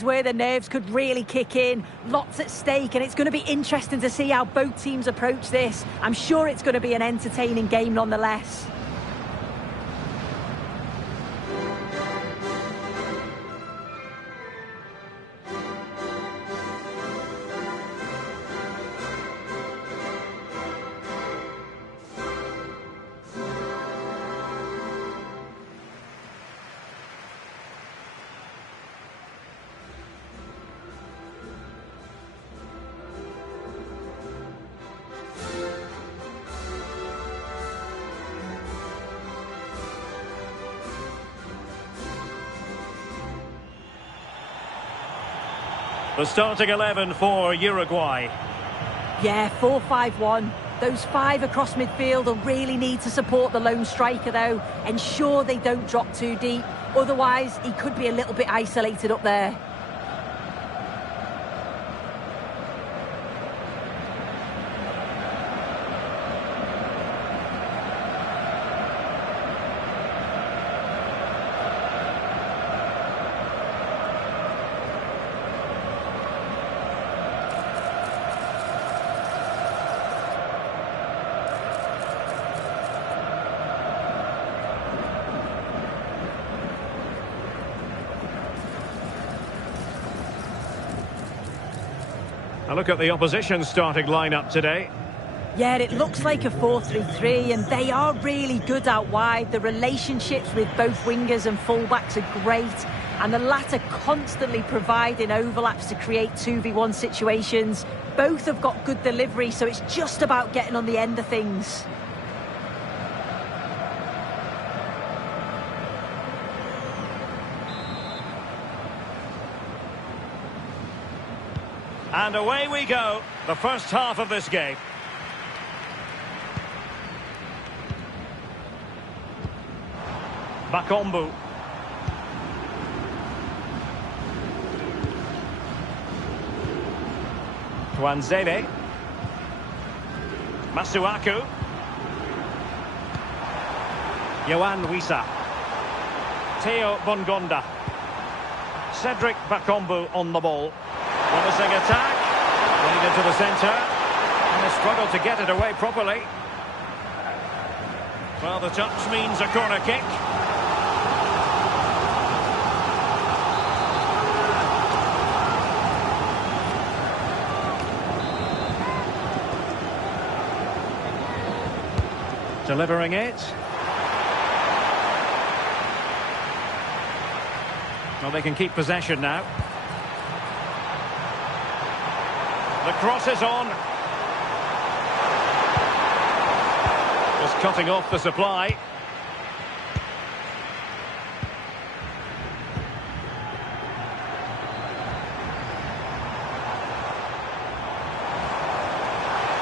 is where the nerves could really kick in. Lots at stake, and it's going to be interesting to see how both teams approach this. I'm sure it's going to be an entertaining game nonetheless. The starting 11 for Uruguay. Yeah, 4-5-1. Those five across midfield will really need to support the lone striker, though. Ensure they don't drop too deep. Otherwise, he could be a little bit isolated up there. A look at the opposition starting lineup today. Yeah, it looks like a 4-3-3, and they are really good out wide. The relationships with both wingers and fullbacks are great, and the latter constantly providing overlaps to create 2v1 situations. Both have got good delivery, so it's just about getting on the end of things. And away we go, the first half of this game. Bakombu. Tuanzebe. Masuaku. Yohan Wissa. Theo Bongonda. Cedric Bakombu on the ball. Promising attack, lead into the centre, and they struggle to get it away properly. Well, the touch means a corner kick. Delivering it. Well, they can keep possession now. The cross is on. Just cutting off the supply.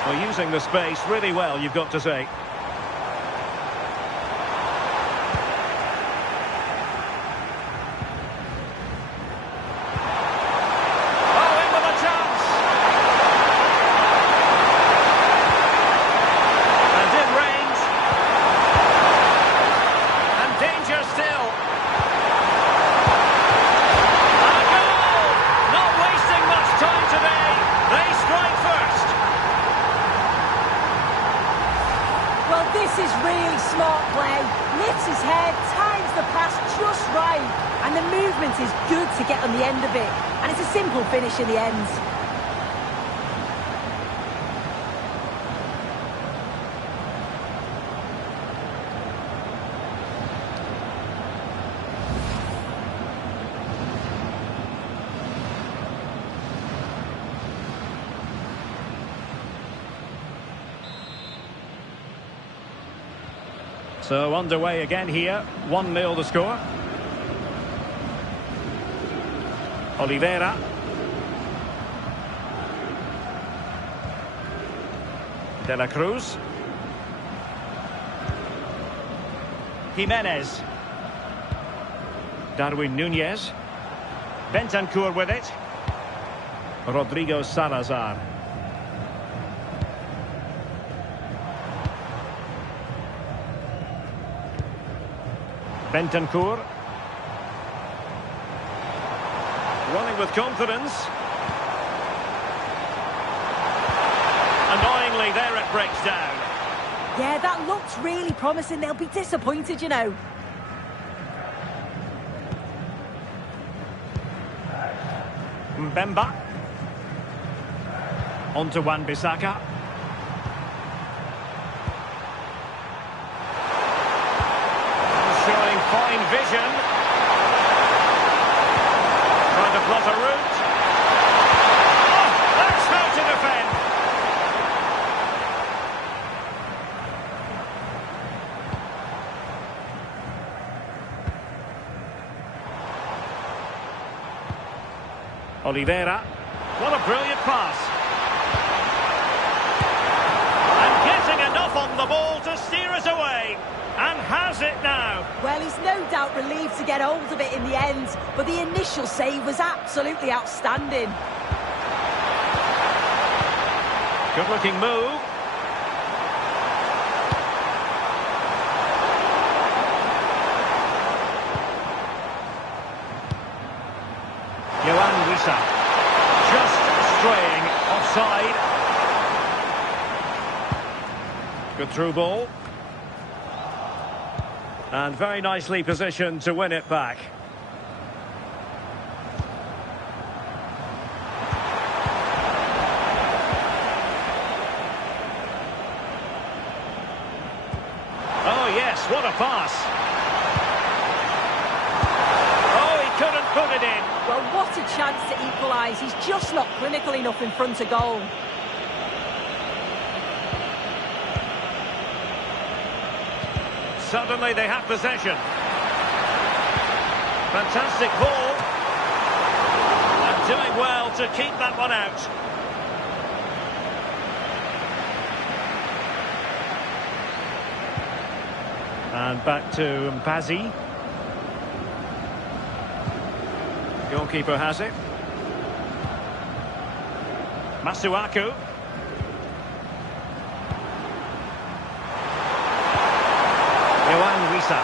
Well, using the space really well, you've got to say. This is really smart play. Lifts his head, times the pass just right, and the movement is good to get on the end of it. And it's a simple finish in the end. So underway again here, 1-0 the score. Oliveira. De la Cruz. Jimenez. Darwin Núñez. Bentancur with it. Rodrigo Salazar. Bentancur. Running with confidence. Annoyingly, there it breaks down. Yeah, that looks really promising. They'll be disappointed, you know. Mbemba. On to Wan-Bissaka. Showing fine vision. Trying to plot a route. Oh, that's how to defend. Oliveira. What a brilliant pass. And getting enough on the ball to steer us away. And has it now. Well, he's no doubt relieved to get hold of it in the end, but the initial save was absolutely outstanding. Good-looking move. Wissa. Just straying offside. Good through ball. And very nicely positioned to win it back. Oh yes, what a pass. Oh, he couldn't put it in. Well, what a chance to equalise. He's just not clinical enough in front of goal. Suddenly they have possession. Fantastic ball. And doing well to keep that one out. And back to Mpazi. Goalkeeper has it. Masuaku. Wissa.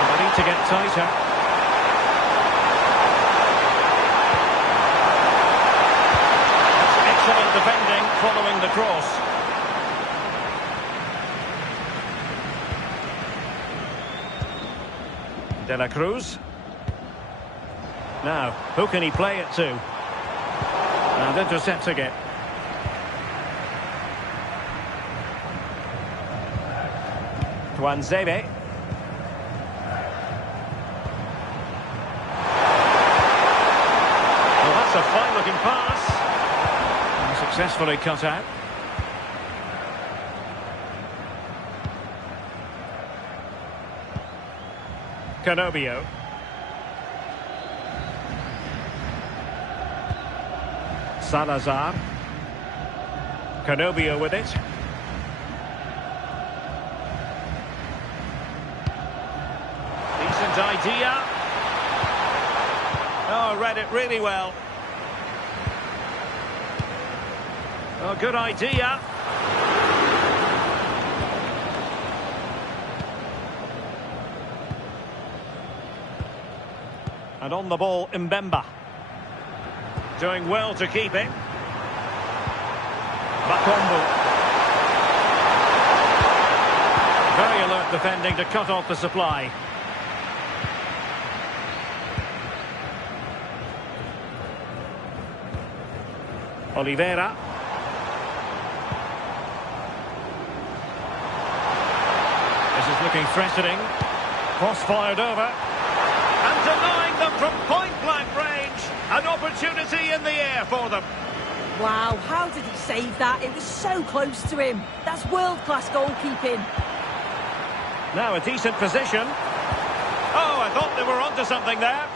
They need to get tighter. That's excellent defending following the cross. De La Cruz. Now, who can he play it to? And intercepting it. Tuanzebe. Well, that's a fine-looking pass. And successfully cut out. Canobio. Salazar. Canobio with it. Idea. Oh, read it really well. Oh, good idea. And on the ball, Mbemba. Doing well to keep it. Bakombu. Very alert defending to cut off the supply. Oliveira. This is looking threatening. Cross fired over. And denying them from point-blank range. An opportunity in the air for them. Wow, how did he save that? It was so close to him. That's world-class goalkeeping. Now a decent position. Oh, I thought they were onto something there.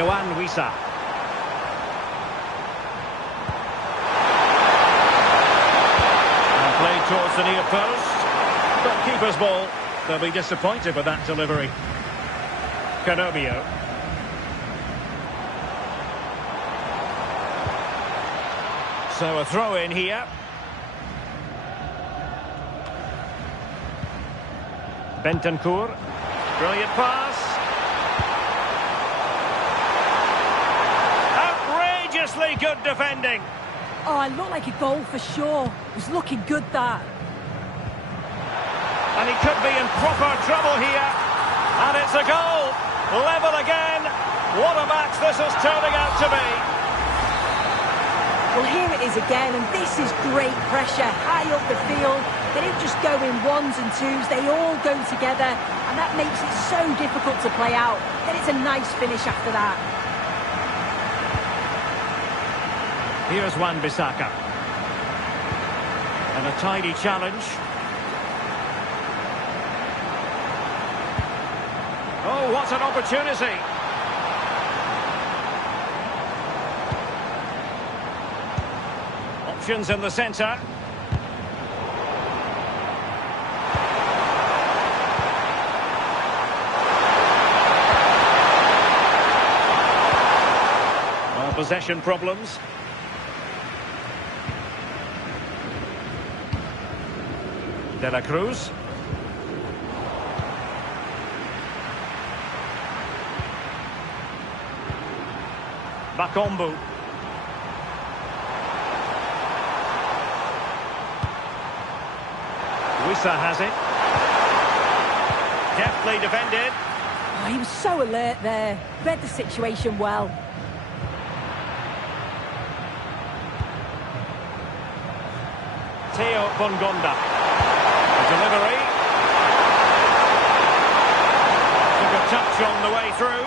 Wissa. And played towards the near post. But keeper's ball. They'll be disappointed with that delivery. Canobio. So a throw in here. Bentancur. Brilliant pass. Outrageously good defending. Oh, it looked like a goal for sure. It was looking good, that. And he could be in proper trouble here. And it's a goal. Level again. What a match this is turning out to be. Well, here it is again, and this is great pressure. High up the field. They don't just go in ones and twos. They all go together, and that makes it so difficult to play out. Then it's a nice finish after that. Here's Wan-Bissaka. And a tidy challenge. Oh, what an opportunity. Options in the centre. Well, possession problems. De la Cruz. Bakombu. Wissa has it. Deftly defended. Oh, he was so alert there. Read the situation well. Theo Bongonda. Delivery. Took a touch on the way through.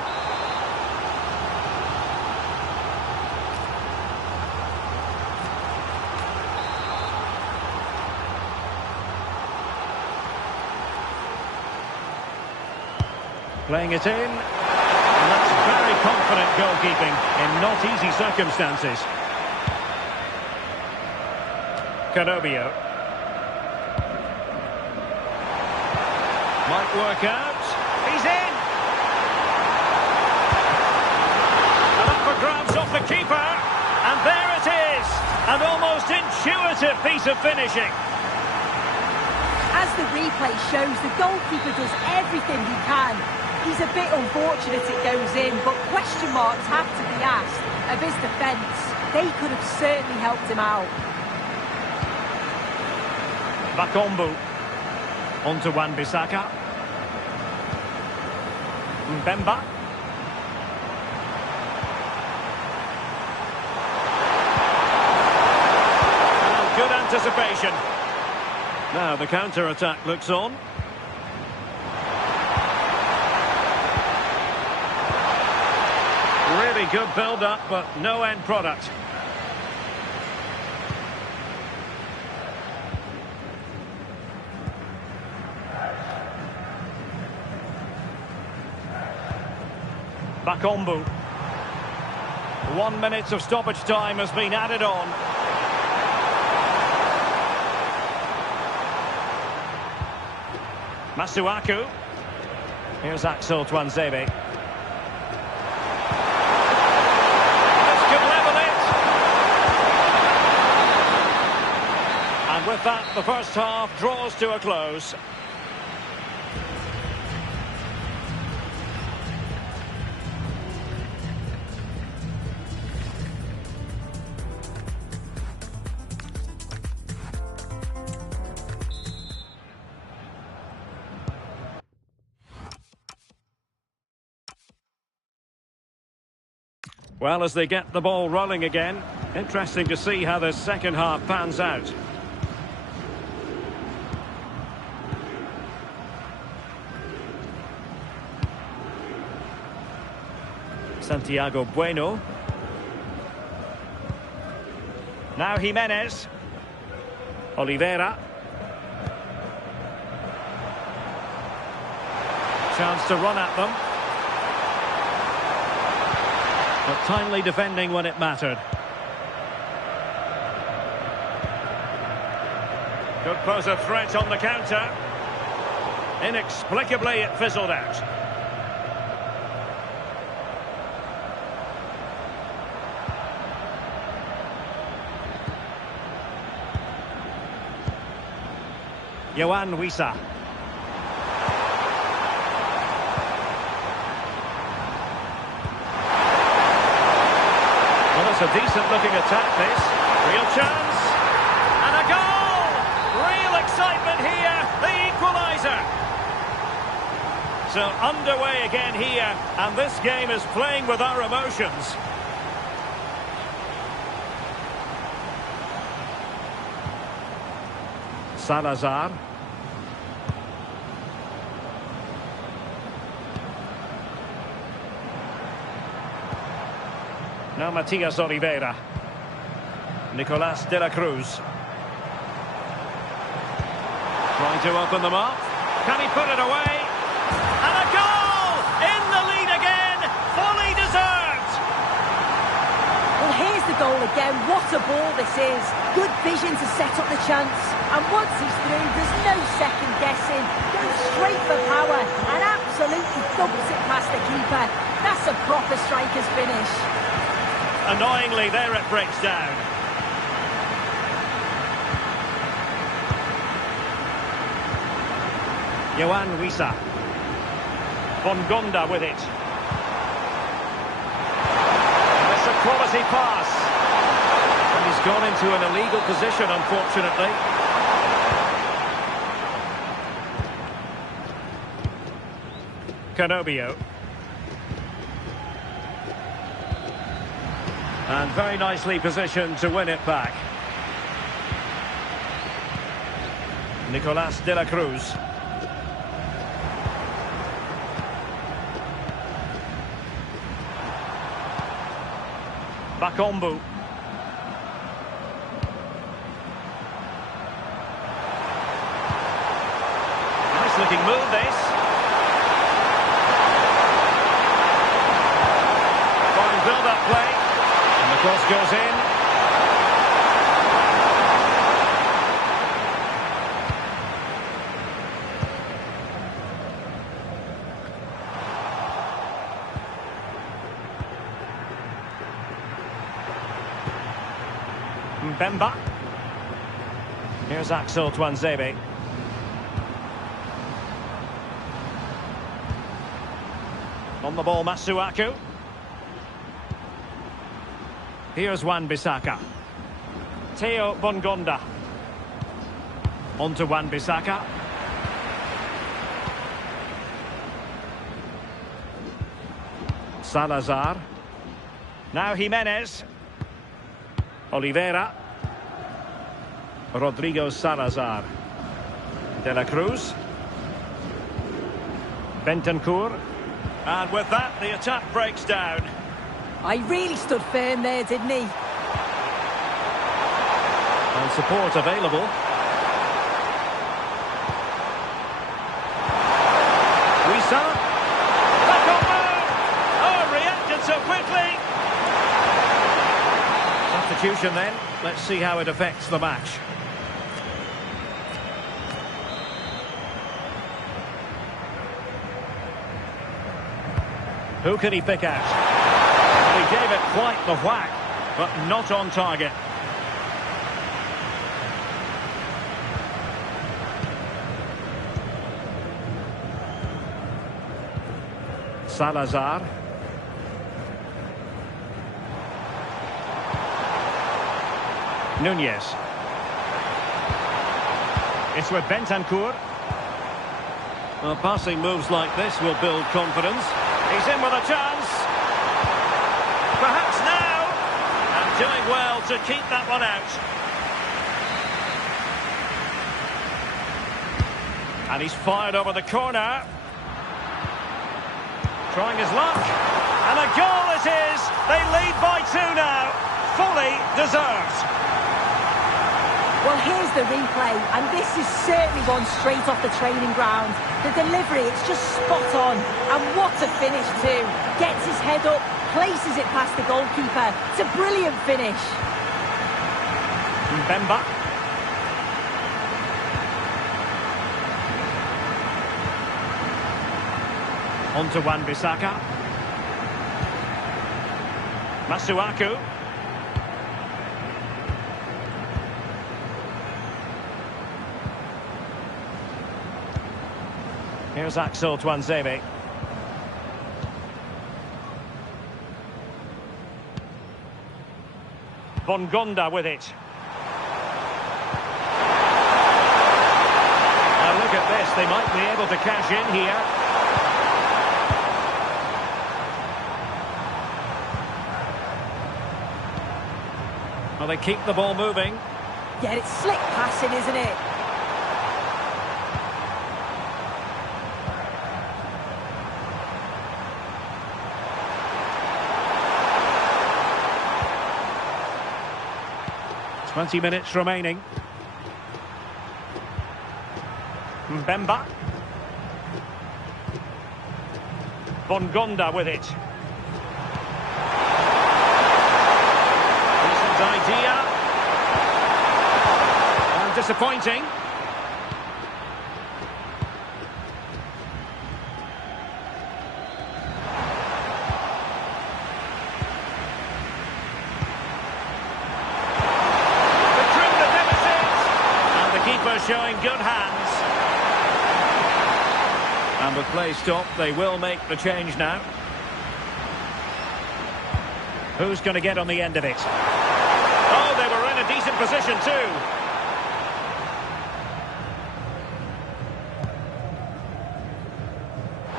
Playing it in. And that's very confident goalkeeping in not easy circumstances. Carobio. Might work out. He's in! And up for grabs off the keeper. And there it is! An almost intuitive piece of finishing. As the replay shows, the goalkeeper does everything he can. He's a bit unfortunate it goes in, but question marks have to be asked of his defence. They could have certainly helped him out. Bakombu. On to Wan-Bissaka. Mbemba. Oh, good anticipation. Now the counter-attack looks on. Really good build-up, but no end product. Bakombu. 1 minute of stoppage time has been added on. Masuaku. Here's Axel Tuanzebe. This could level it. And with that, the first half draws to a close. Well, as they get the ball rolling again, interesting to see how the second half pans out. Santiago Bueno. Now Jimenez. Oliveira. Chance to run at them. But timely defending when it mattered. Could pose a threat on the counter. Inexplicably, it fizzled out. Yohan Wissa. it's a decent-looking attack, this. Real chance. And a goal! Real excitement here. The equaliser. So underway again here, and this game is playing with our emotions. Salazar. Now Matias Oliveira. Nicolas de la Cruz. Trying to open them up. Can he put it away? And a goal! In the lead again! Fully deserved! Well, here's the goal again. What a ball this is. Good vision to set up the chance. And once he's through, there's no second guessing. Goes straight for power and absolutely thumps it past the keeper. That's a proper striker's finish. Annoyingly, there it breaks down. Yohan Wissa. Bongonda with it. It's a quality pass. And he's gone into an illegal position, unfortunately. Canobio. And very nicely positioned to win it back. Nicolas de la Cruz. Bakombu. Nice looking move, this. Fine build-up play. And the cross goes in. Mbemba. Here's Axel Tuanzebe. On the ball, Masuaku. Here's Wan-Bissaka. Theo Bongonda. On to Wan-Bissaka. Salazar. Now Jimenez. Oliveira. Rodrigo Salazar. De la Cruz. Bentancur. And with that, the attack breaks down. I really stood firm there, didn't he? And support available. Wissa. Back on move! Oh, reacted so quickly! Substitution then. Let's see how it affects the match. Who can he pick out? He gave it quite the whack, but not on target. Salazar. Nunez. It's with Bentancur. Well, passing moves like this will build confidence. He's in with a chance. Perhaps now. And doing well to keep that one out. And he's fired over the corner. Trying his luck. And a goal it is. They lead by 2 now. Fully deserved. Well, here's the replay, and this is certainly one straight off the training ground. The delivery, it's just spot on. And what a finish too. Gets his head up, places it past the goalkeeper. It's a brilliant finish. Mbemba. On to Wan-Bissaka. Masuaku. Here's Axel Tuanzebe. Bongonda with it. Now look at this, they might be able to cash in here. Well, they keep the ball moving. Yeah, it's slick passing, isn't it? Twenty minutes remaining. Mbemba. Bongonda with it. Decent idea. And disappointing. Showing good hands. And with play stopped, they will make the change now. Who's going to get on the end of it? Oh, they were in a decent position too.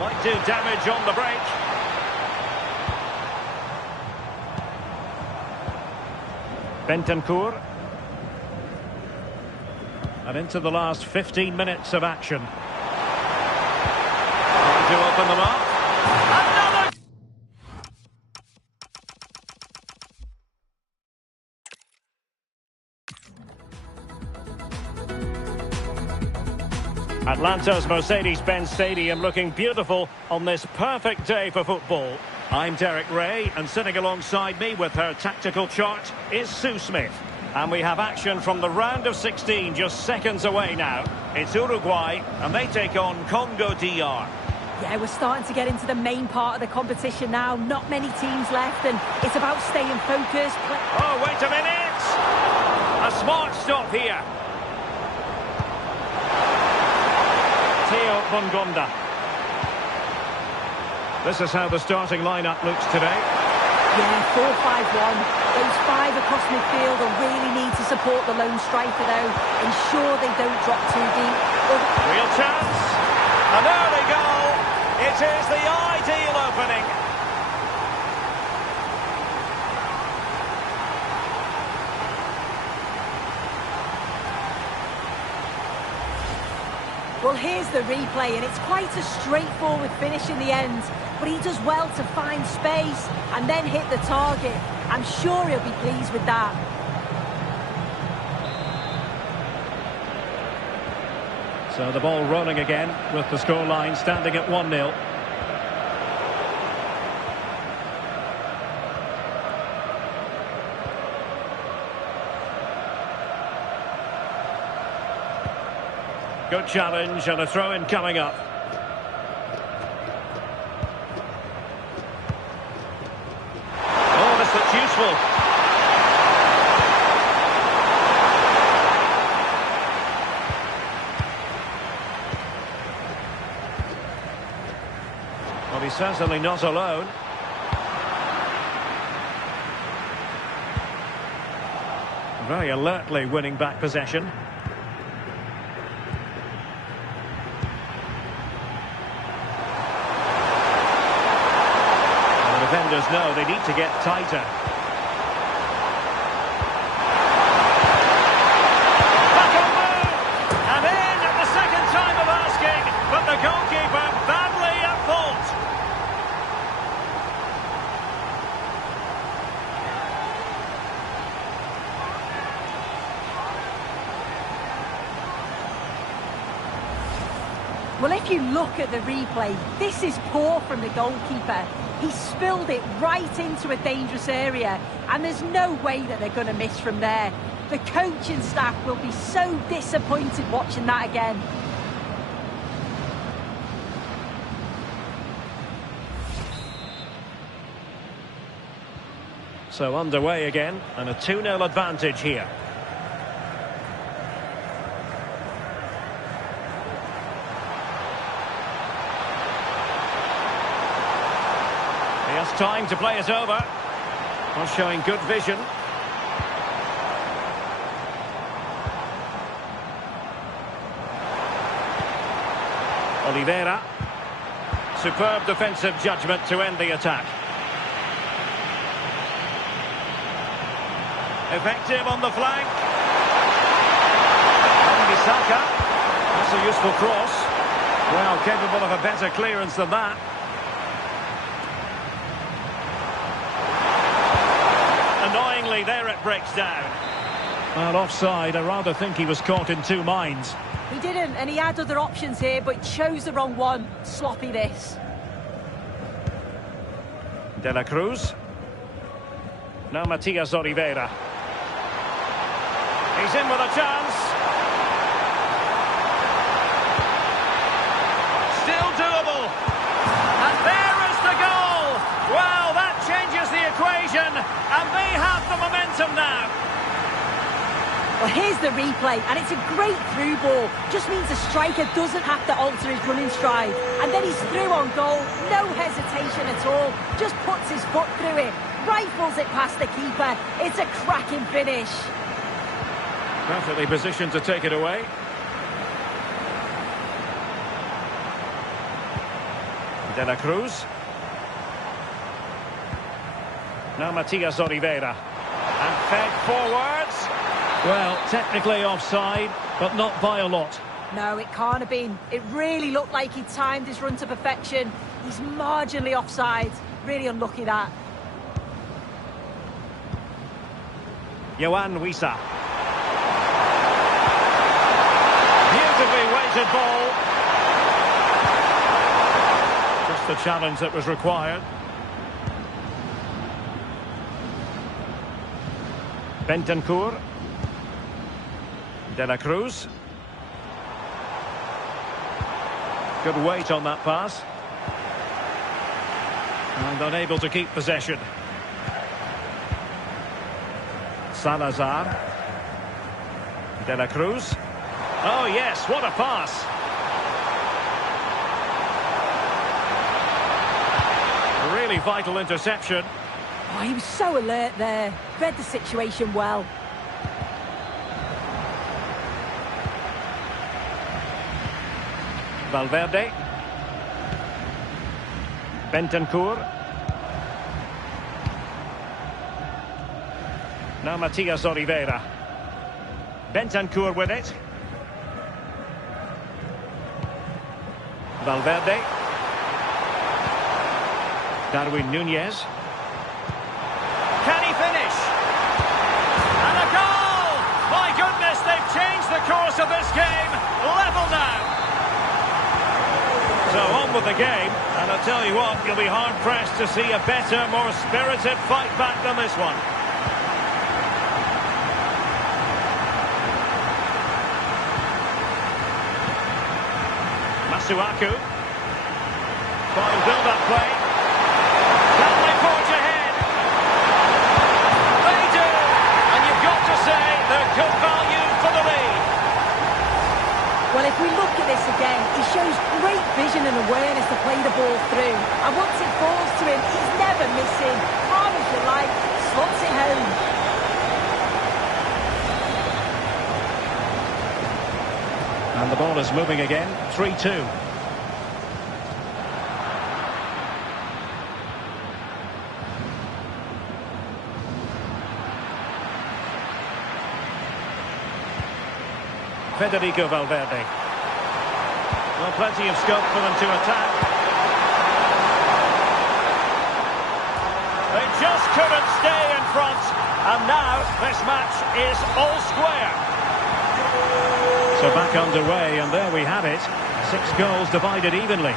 Might do damage on the break. Bentancur. And into the last 15 minutes of action. Trying to open them up. Another. Atlanta's Mercedes-Benz Stadium looking beautiful on this perfect day for football. I'm Derek Ray, and sitting alongside me with her tactical chart is Sue Smith. And we have action from the round of 16 just seconds away now. It's Uruguay, and they take on Congo DR. Yeah, we're starting to get into the main part of the competition now. Not many teams left, and it's about staying focused. Oh, wait a minute! A smart stop here. Theo Bongonda. This is how the starting lineup looks today. Yeah, 4-5-1. Those five across midfield will really need to support the lone striker, though. Ensure they don't drop too deep. Real chance. And there they go. It is the ideal opening. Well, here's the replay, and it's quite a straightforward finish in the end. But he does well to find space and then hit the target. I'm sure he'll be pleased with that. So the ball rolling again with the scoreline standing at 1-0. Good challenge and a throw-in coming up. Oh, this looks useful. Well, he's certainly not alone. Very alertly winning back possession. Defenders know they need to get tighter. Back on move! And in at the second time of asking, but the goalkeeper badly at fault. Well, if you look at the replay, this is poor from the goalkeeper. He spilled it right into a dangerous area, and there's no way that they're going to miss from there. The coaching staff will be so disappointed watching that again. So underway again, and a 2-0 advantage here. He has time to play it over. Not showing good vision. Oliveira. Superb defensive judgment to end the attack. Effective on the flank. Saka. That's a useful cross. Well, capable of a better clearance than that. Annoyingly, there it breaks down. Well, offside. I rather think he was caught in two minds. He didn't, and he had other options here, but chose the wrong one. Sloppy this. De la Cruz. Now Matias Oliveira. He's in with a chance. Still doable. And there is the goal. Well, that changes the equation, and they have the momentum now. Well, here's the replay, and it's a great through ball. Just means the striker doesn't have to alter his running stride. And then he's through on goal, no hesitation at all. Just puts his foot through it, rifles it past the keeper. It's a cracking finish. Perfectly positioned to take it away. De la Cruz. Now Matias Oliveira. And fed forwards. Well, technically offside, but not by a lot. No, it can't have been. It really looked like he timed his run to perfection. He's marginally offside. Really unlucky, that. Yohan Wissa. Beautifully weighted ball. Just the challenge that was required. Bentancur. De la Cruz. Good weight on that pass. And unable to keep possession. Salazar. De la Cruz. Oh yes, what a pass. Really vital interception. Oh, he was so alert there. Read the situation well. Valverde. Bentancur. Now Matias Oliveira. Bentancur with it. Valverde. Darwin Núñez. Can he finish? And a goal! My goodness, they've changed the course of this game. Level now. So on with the game, and I'll tell you what, you'll be hard-pressed to see a better, more spirited fight back than this one. Masuaku. Fine build-up play. Can they forge ahead? They do! And you've got to say they're good value for the lead. Well, if we look at this again, he shows great vision and awareness to play the ball through. And once it falls to him, he's never missing. Calm as you like, slots it home. And the ball is moving again, 3-2. Federico Valverde. Well, plenty of scope for them to attack. They just couldn't stay in front. And now this match is all square. So back underway, and there we have it. 6 goals divided evenly.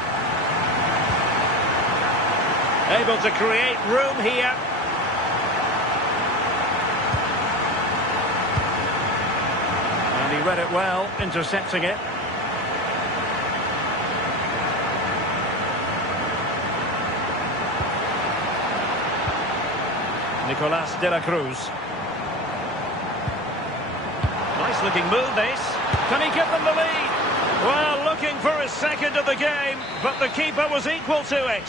Able to create room here. And he read it well, intercepting it. Nicolas de la Cruz. Nice looking move this. Can he give them the lead? Well, looking for his second of the game, but the keeper was equal to it.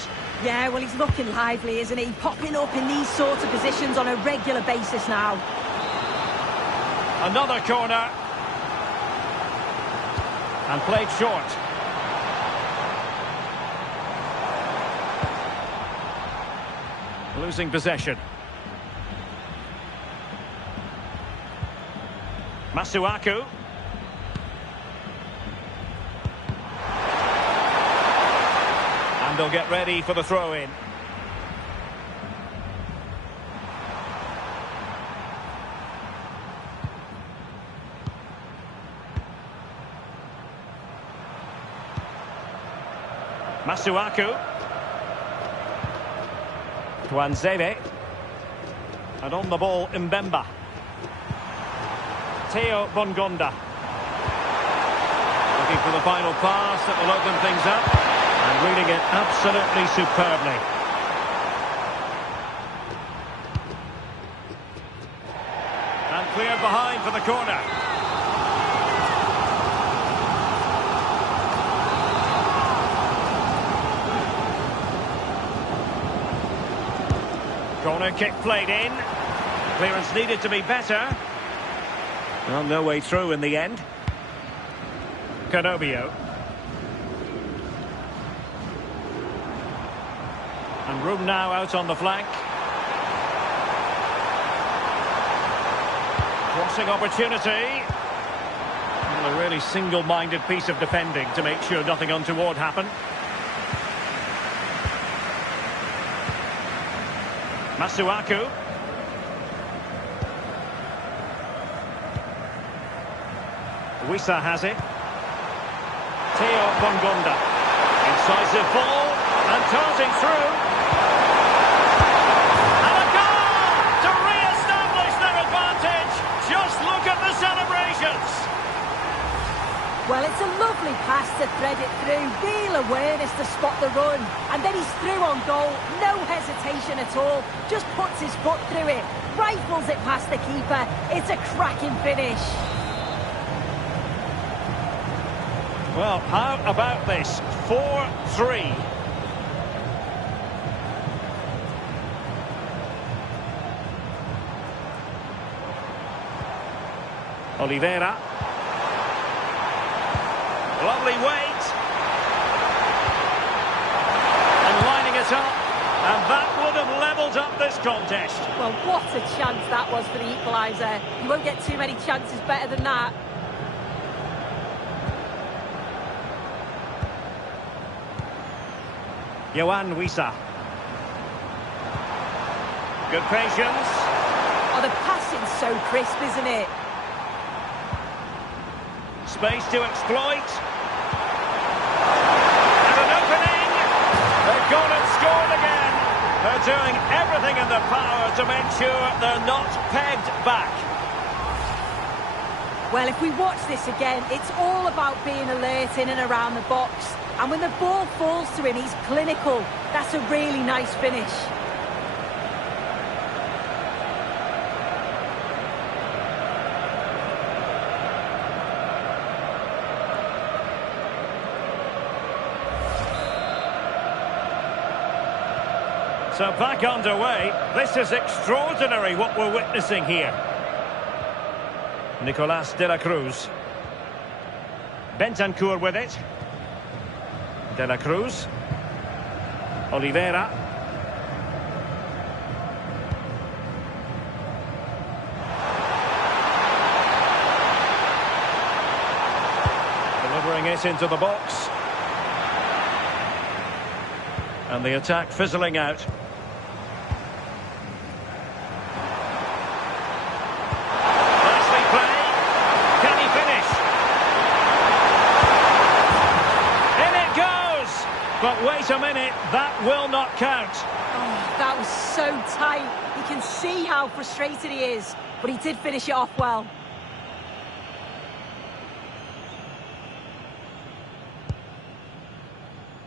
Yeah, well, he's looking lively, isn't he? Popping up in these sorts of positions on a regular basis now. Another corner. And played short. Losing possession. Masuaku. And they'll get ready for the throw-in. Masuaku. Tuanzebe. And on the ball, Mbemba. Theo Bongonda. Looking for the final pass that will open things up. And reading it absolutely superbly. And cleared behind for the corner. Corner kick played in. Clearance needed to be better. Well, no way through in the end. Canobio. And room now out on the flank. Crossing opportunity. Well, a really single-minded piece of defending to make sure nothing untoward happened. Masuaku. Wissa has it. Theo Bongonda. Incisive ball and darting through. And a goal to re-establish their advantage. Just look at the celebrations. Well, it's a lovely pass to thread it through. Real awareness to spot the run. And then he's through on goal. No hesitation at all. Just puts his foot through it. Rifles it past the keeper. It's a cracking finish. Well, how about this? 4-3. Oliveira. Lovely weight. And lining it up. And that would have levelled up this contest. Well, what a chance that was for the equaliser. You won't get too many chances better than that. Yohan Wissa. Good patience. Oh, the passing's so crisp, isn't it? Space to exploit. And an opening. They've gone and scored again. They're doing everything in their power to make sure they're not pegged back. Well, if we watch this again, it's all about being alert in and around the box. And when the ball falls to him, he's clinical. That's a really nice finish. So back underway. This is extraordinary what we're witnessing here. Nicolas de la Cruz. Bentancur with it. De la Cruz. Oliveira. Delivering it into the box. And the attack fizzling out. Nicely played. Can he finish? In it goes! But wait a minute, that will not count. Oh, that was so tight. You can see how frustrated he is, but he did finish it off well.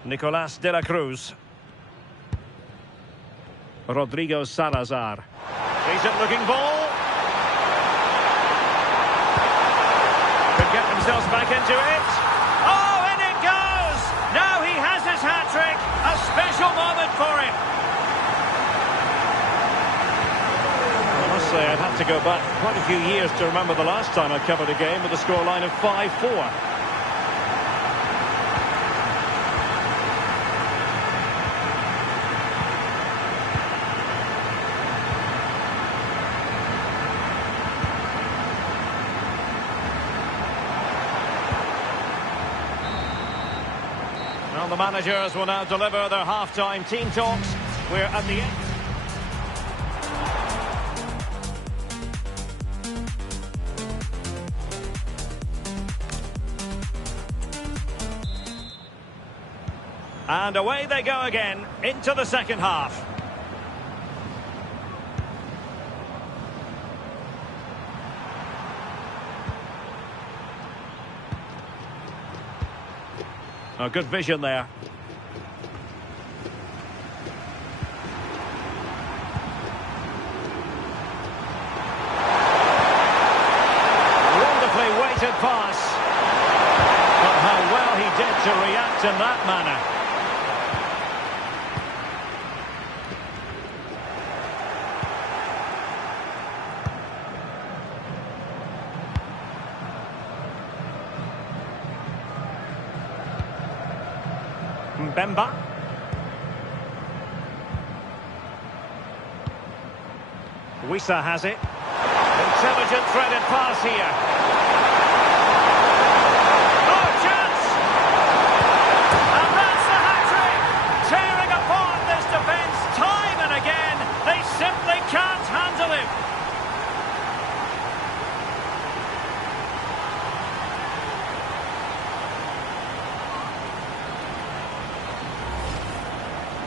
Nicolas de la Cruz. Rodrigo Salazar. Decent looking ball. Could get themselves back into it. Oh, and it goes! Now he has his hat-trick. A special moment for him. I must say, I'd have to go back quite a few years to remember the last time I covered a game with a scoreline of 5-4. Well, the managers will now deliver their half-time team talks. We're at the end. And away they go again into the second half. A good vision there. Wonderfully weighted pass. But how well he did to react in that manner. Bemba. Wissa has it. Intelligent threaded pass here. Oh, chance! And that's the hat-trick! Tearing apart this defence time and again. They simply can't handle him.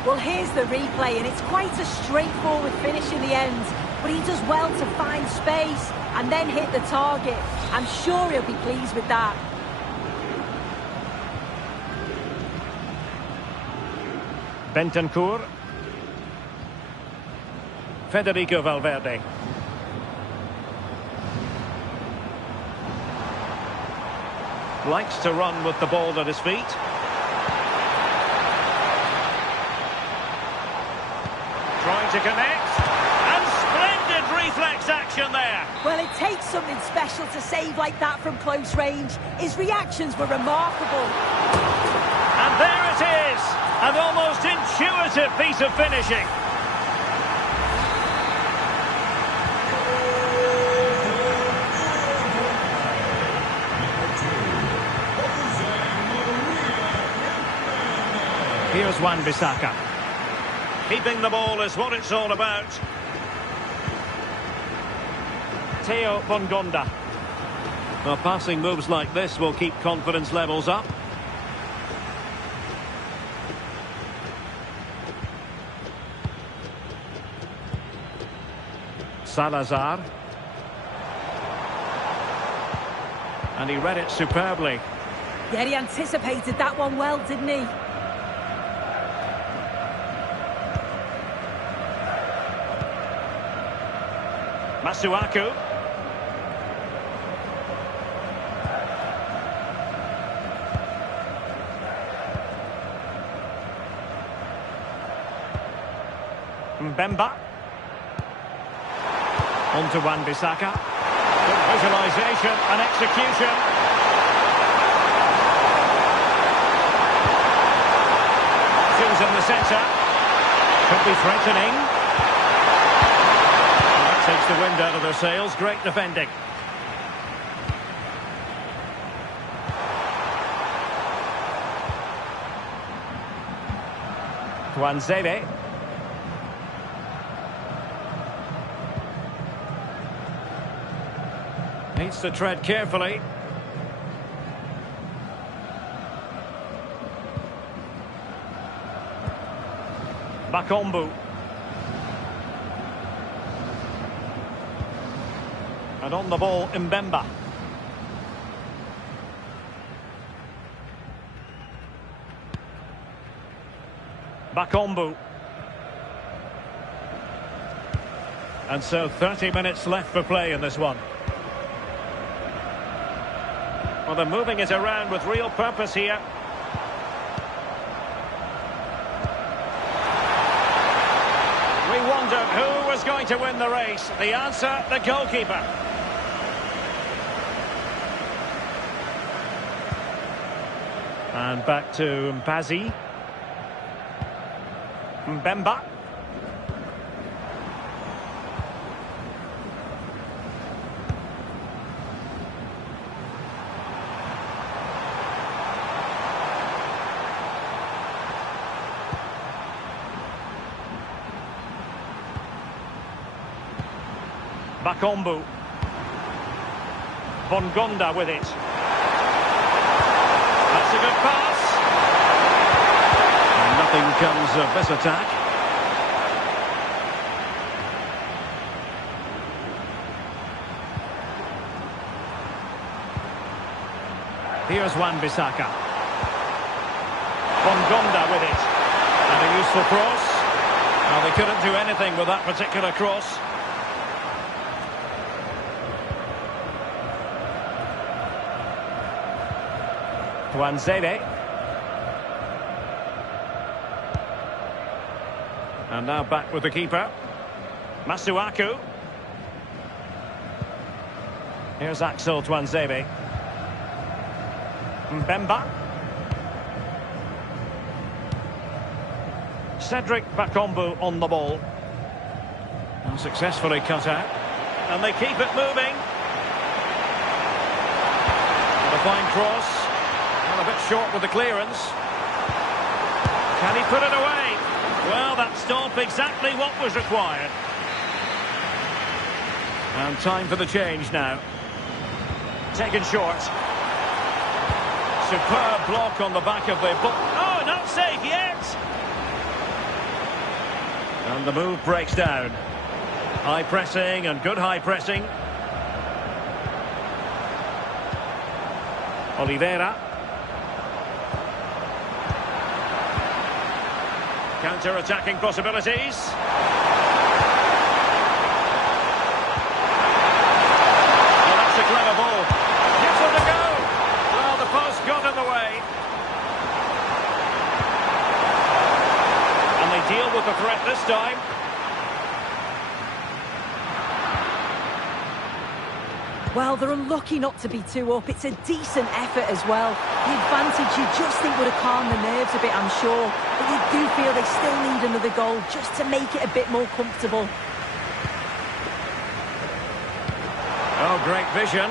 Well, here's the replay, and it's quite a straightforward finish in the end. But he does well to find space and then hit the target. I'm sure he'll be pleased with that. Bentancur. Federico Valverde. Likes to run with the ball at his feet. Trying to connect, and splendid reflex action there. Well, it takes something special to save like that from close range. His reactions were remarkable. And there it is, an almost intuitive piece of finishing. Here's Wan-Bissaka. Keeping the ball is what it's all about. Theo Bongonda. Well, passing moves like this will keep confidence levels up. Salazar. And he read it superbly. Yeah, he anticipated that one well, didn't he? Masuaku. Mbemba. On to Wan-Bissaka. Good visualisation and execution. Options in the centre. Could be threatening. Takes the wind out of their sails. Great defending. Tuanzebe. Needs to tread carefully. Bakombu. And on the ball, Mbemba. Bakombu. And so 30 minutes left for play in this one. Well, they're moving it around with real purpose here. We wondered who was going to win the race. The answer, the goalkeeper. And back to Mpazi. Mbemba. Bakombu. Bongonda with it. That's a good pass. And nothing comes of this attack. Here's Wan-Bissaka. Bongonda with it. And a useful cross. Well, they couldn't do anything with that particular cross. Tuanzebe. And now back with the keeper. Masuaku. Here's Axel Tuanzebe. Mbemba. Cedric Bakombu on the ball. And successfully cut out. And they keep it moving. And a fine cross. Well, a bit short with the clearance. Can he put it away? Well, that stop exactly what was required. And time for the change now. Taken short. Superb block on the back of the ball. Oh, not safe yet. And the move breaks down. High pressing and good high pressing. Oliveira. Counter-attacking possibilities. Oh, that's a clever ball. Gives it a go. Well, the post got in the way. And they deal with the threat this time. Well, they're unlucky not to be 2 up. It's a decent effort as well. The advantage you just think would have calmed the nerves a bit, I'm sure. But you do feel they still need another goal just to make it a bit more comfortable. Oh, great vision.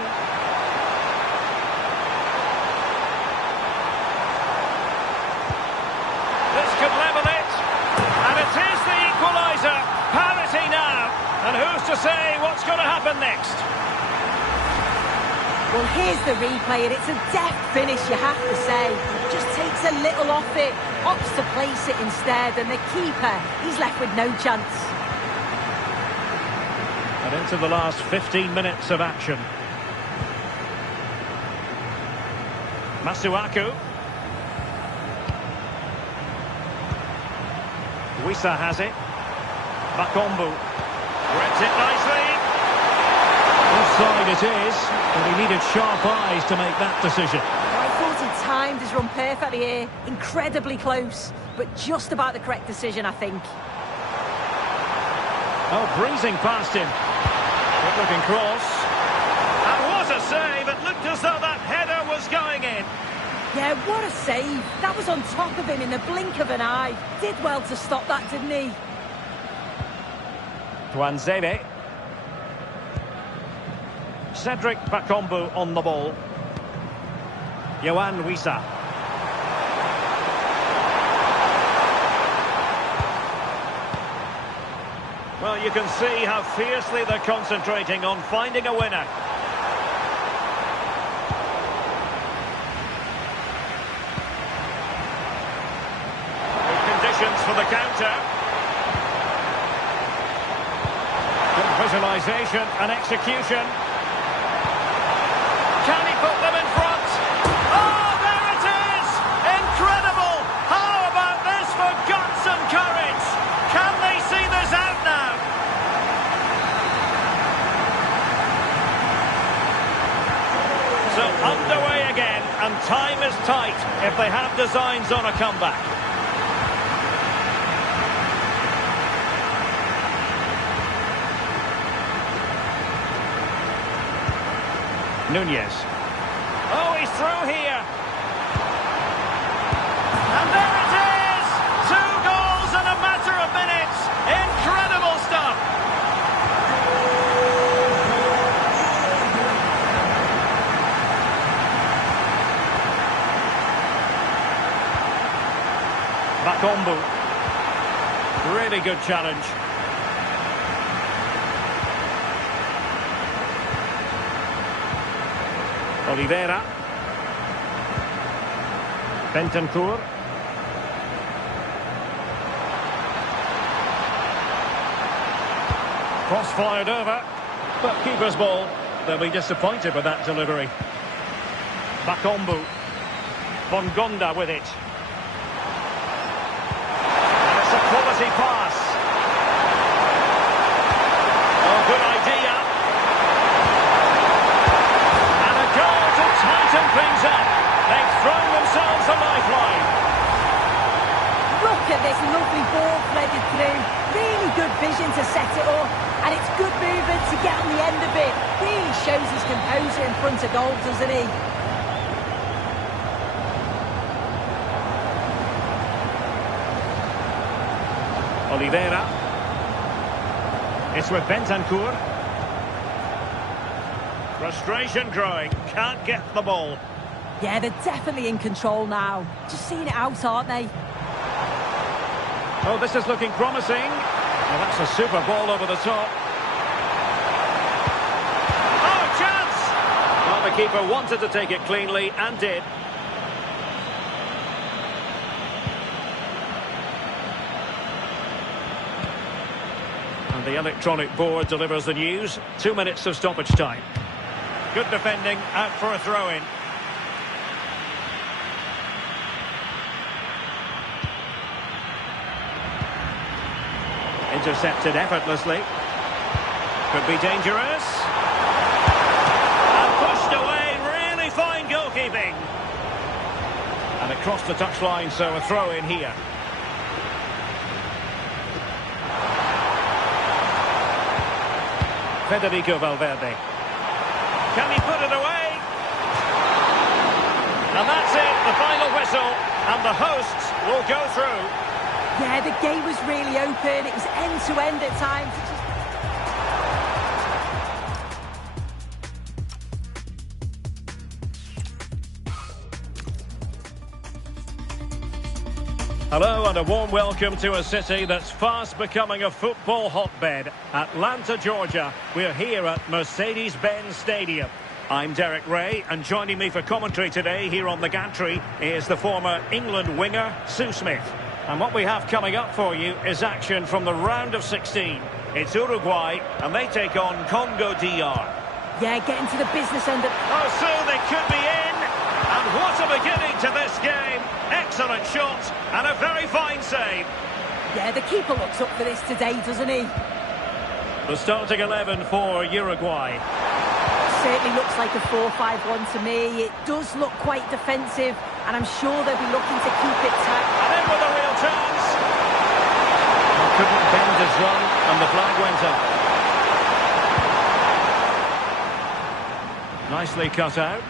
This could level it. And it is the equaliser. Parity now. And who's to say what's going to happen next? Well, here's the replay, and it's a deft finish, you have to say. Just takes a little off it, opts to place it instead, and the keeper, he's left with no chance. And into the last 15 minutes of action. Masuaku. Wissa has it. Bakombu. Reads it nicely. Offside it is, but he needed sharp eyes to make that decision. I thought he timed his run perfectly here. Incredibly close, but just about the correct decision, I think. Oh, breezing past him. Good looking cross. And what a save! It looked as though that header was going in. Yeah, what a save. That was on top of him in the blink of an eye. Did well to stop that, didn't he? Tuanzebe. Cedric Bakombu on the ball. Yohan Wissa. Well, you can see how fiercely they're concentrating on finding a winner. Good conditions for the counter. Good visualisation and execution. Can he put them in front? Oh, there it is! Incredible! How about this for guts and courage? Can they see this out now? So underway again, and time is tight if they have designs on a comeback. Nunez. Oh, he's through here. And there it is! 2 goals in a matter of minutes. Incredible stuff. Bakombu. Really good challenge. Oliveira. Bentancur. Cross fired over, but keeper's ball. They'll be disappointed with that delivery. Bakombu. Bongonda with it. And it's a quality pass. Oh, good idea. And a goal to tighten things up. They've thrown themselves a lifeline. Look at this lovely ball threaded through. Really good vision to set it up. And it's good movement to get on the end of it. Really shows his composure in front of goal, doesn't he? Oliveira. It's with Bentancur. Frustration growing. Can't get the ball. Yeah, they're definitely in control now. Just seeing it out, aren't they? Oh, this is looking promising. Well, that's a super ball over the top. Oh, chance! Well, the keeper wanted to take it cleanly and did. And the electronic board delivers the news. 2 minutes of stoppage time. Good defending, out for a throw-in. Intercepted effortlessly. Could be dangerous. And pushed away. Really fine goalkeeping. And across the touchline, so a throw-in here. Federico Valverde. Can he put it away? And that's it, the final whistle. And the hosts will go through. Yeah, the game was really open. It was end-to-end at times. Hello and a warm welcome to a city that's fast becoming a football hotbed. Atlanta, Georgia. We're here at Mercedes-Benz Stadium. I'm Derek Ray, and joining me for commentary today here on the gantry is the former England winger, Sue Smith. And what we have coming up for you is action from the round of 16. It's Uruguay, and they take on Congo DR. Yeah, getting to the business end of... Oh, Sue, they could be in! And what a beginning to this game! Excellent shot, and a very fine save. Yeah, the keeper looks up for this today, doesn't he? The starting 11 for Uruguay. Certainly looks like a 4-5-1 to me. It does look quite defensive, and I'm sure they'll be looking to keep it tight. And in with a real chance. He couldn't bend his run, and the flag went up. Nicely cut out.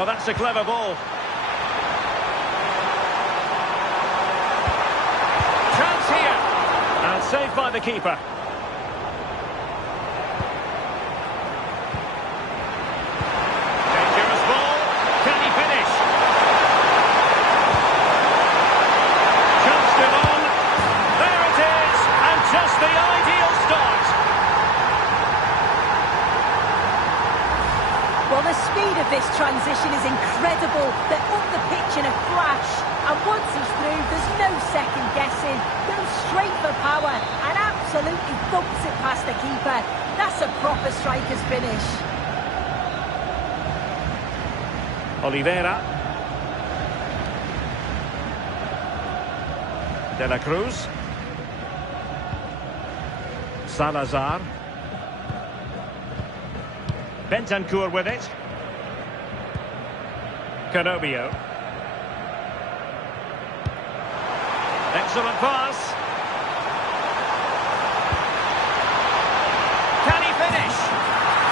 Oh, that's a clever ball. Chance here. And saved by the keeper. Dangerous ball. Can he finish? Chance still on. There it is. And just the ideal start. Well, the speed of this transition is incredible. They're up the pitch in a flash. And once he's through, there's no second guessing. Goes straight for power and absolutely thumps it past the keeper. That's a proper striker's finish. Oliveira. De la Cruz. Salazar. Bentancur with it. Canobio. Excellent pass. Can he finish?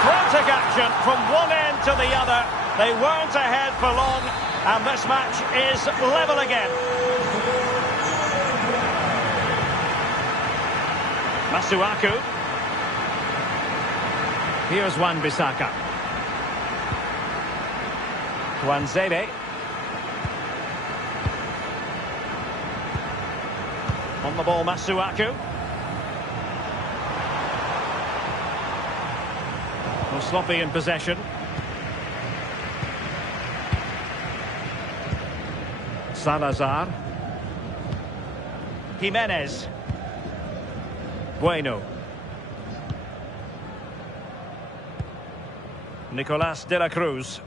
Frantic action from one end to the other. They weren't ahead for long, and this match is level again. Masuaku. Here's Wan-Bissaka. Tuanzebe. On the ball, Masuaku. Well, sloppy in possession. Salazar. Jimenez. Bueno. Nicolas de la Cruz.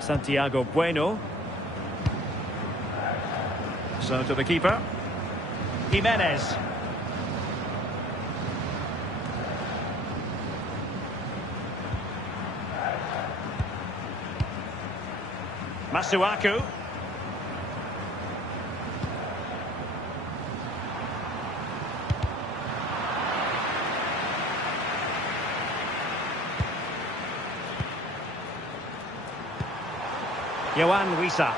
Santiago Bueno. So to the keeper. Jimenez. Masuaku. Yohan Wissa.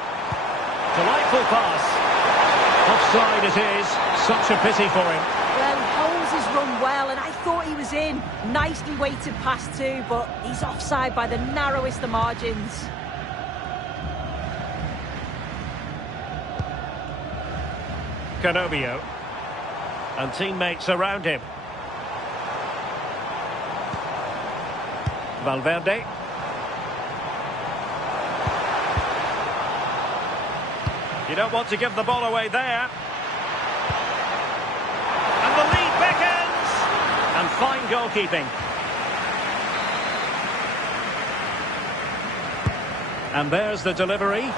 Delightful pass. Offside it is. Such a pity for him. Well, he holds his run well, and I thought he was in. Nicely weighted pass too, but he's offside by the narrowest of margins. Canobio. And teammates around him. Valverde. You don't want to give the ball away there. And the lead beckons. And fine goalkeeping. And there's the delivery.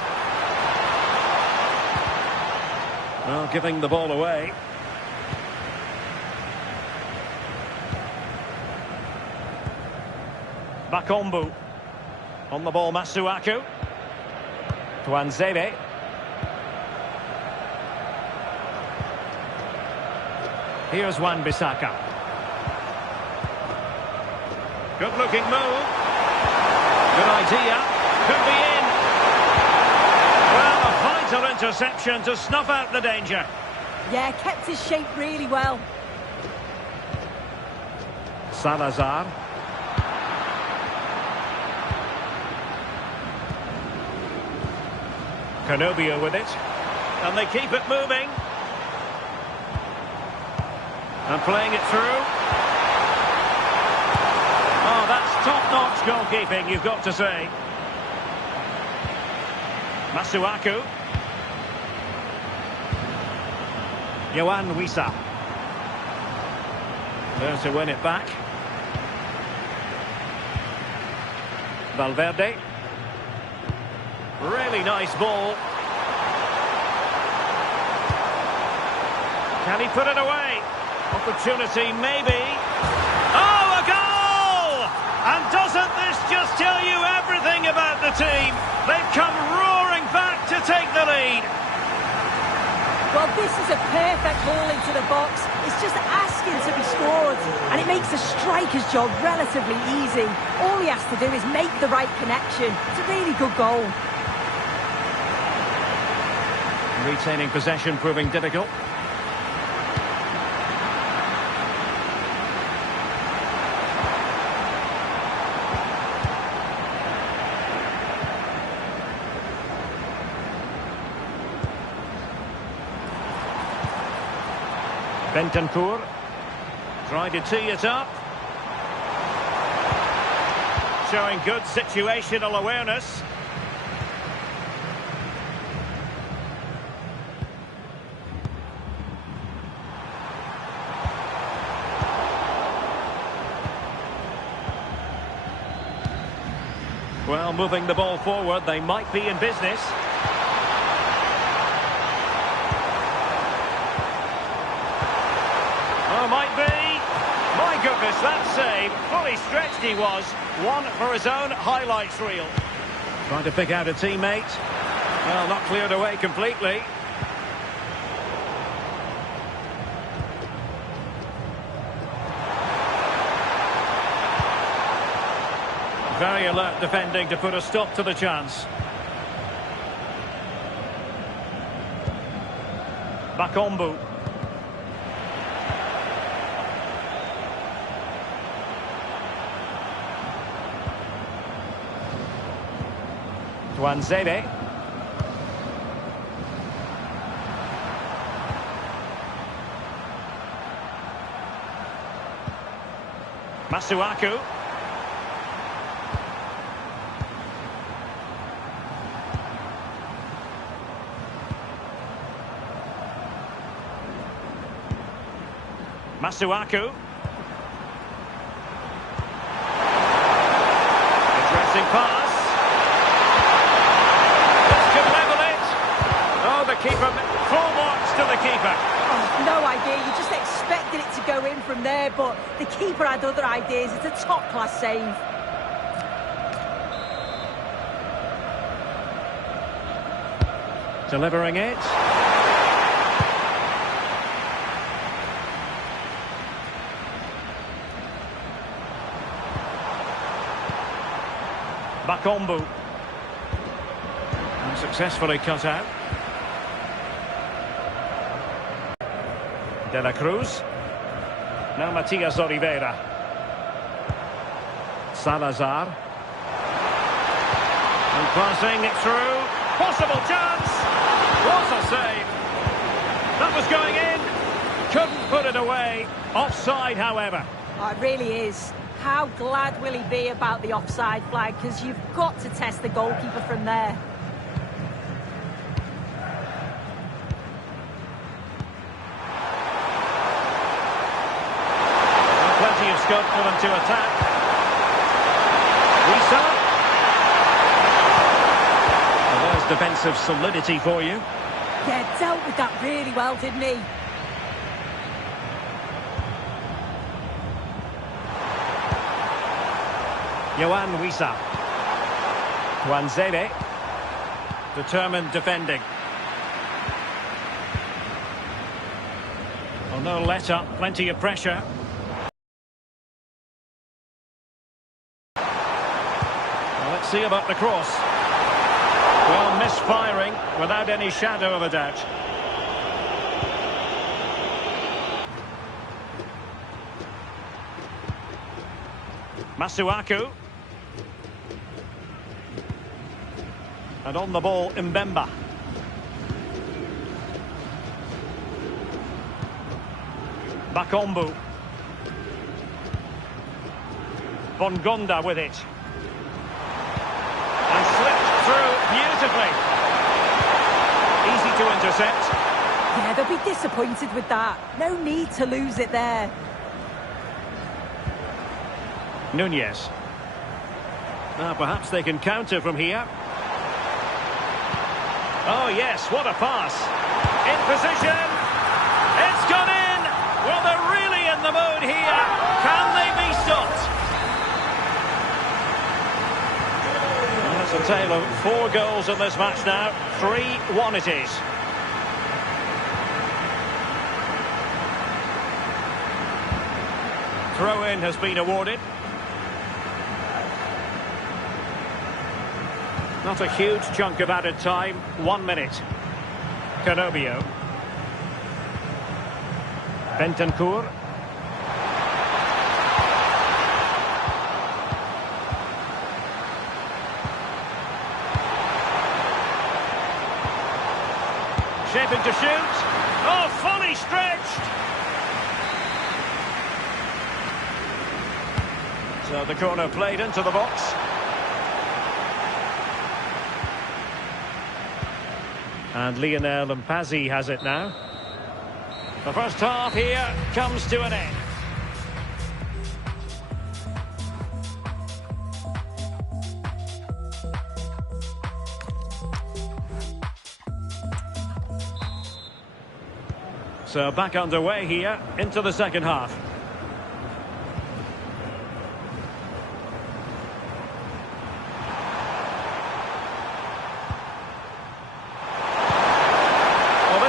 Well, giving the ball away. Bakombu. On the ball, Masuaku. Tuanzebe. Here's Wan-Bissaka. Good-looking move. Good idea. Could be in. Well, a vital interception to snuff out the danger. Yeah, kept his shape really well. Salazar. Canobio with it. And they keep it moving. And playing it through. Oh, that's top-notch goalkeeping, you've got to say. Masuaku. Yohan Wissa. There to win it back. Valverde. Really nice ball. Can he put it away? Opportunity, maybe. Oh, a goal! And doesn't this just tell you everything about the team? They've come roaring back to take the lead. Well, this is a perfect ball into the box. It's just asking to be scored. And it makes the striker's job relatively easy. All he has to do is make the right connection. It's a really good goal. Retaining possession proving difficult. Bentancur tried to tee it up. Showing good situational awareness. Well, moving the ball forward, they might be in business. Oh, might be. My goodness, that save. Fully stretched he was. One for his own highlights reel. Trying to pick out a teammate. Well, not cleared away completely. Very alert defending to put a stop to the chance. Bakombu. Tuanzebe. Masuaku. Masuaku. Interesting pass. This could level it. Oh, the keeper. Full marks to the keeper. Oh, no idea. You just expected it to go in from there, but the keeper had other ideas. It's a top-class save. Delivering it. Bakombu. Successfully cut out. De la Cruz. Now Matias Oliveira. Salazar. And passing it through. Possible chance. What a save. That was going in. Couldn't put it away. Offside, however. Oh, it really is. How glad will he be about the offside flag? Because you've got to test the goalkeeper from there. Plenty of scope for them to attack. Wisa. Well, there's defensive solidity for you. Yeah, dealt with that really well, didn't he? Yohan Wissa. Wanzebe. Determined defending. Well, no let up, plenty of pressure. Well, let's see about the cross. Well, misfiring without any shadow of a doubt. Masuaku. And on the ball, Mbemba. Bakombu. Bongonda with it. And slipped through beautifully. Easy to intercept. Yeah, they'll be disappointed with that. No need to lose it there. Nunez. Now perhaps they can counter from here. Oh yes, what a pass. In position. It's gone in. Well, they're really in the mood here. Can they be stopped? Well, it's a tale of 4 goals in this match now. 3-1 it is. Throw-in has been awarded. Not a huge chunk of added time. 1 minute. Canobio. Bentancur. Shaping to shoot. Oh, fully stretched. So the corner played into the box. And Lionel Mpazzi has it now. The first half here comes to an end. So back underway here into the second half.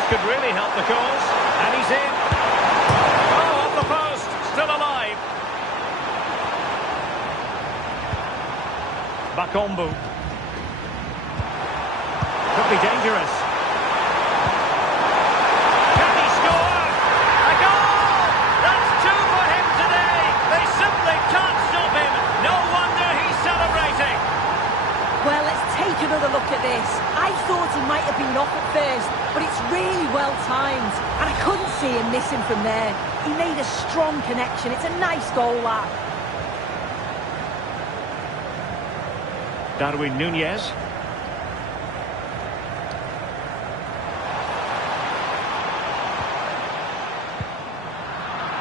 Could really help the cause, and he's in. Oh, off the post, still alive. Bakombu. Could be dangerous. Can he score? A goal! That's 2 for him today. They simply can't stop him. No wonder he's celebrating. Well, let's take another look at this. I thought he might have been off at first, but it's really well timed. And I couldn't see him missing from there. He made a strong connection. It's a nice goal, that. Darwin Nunez.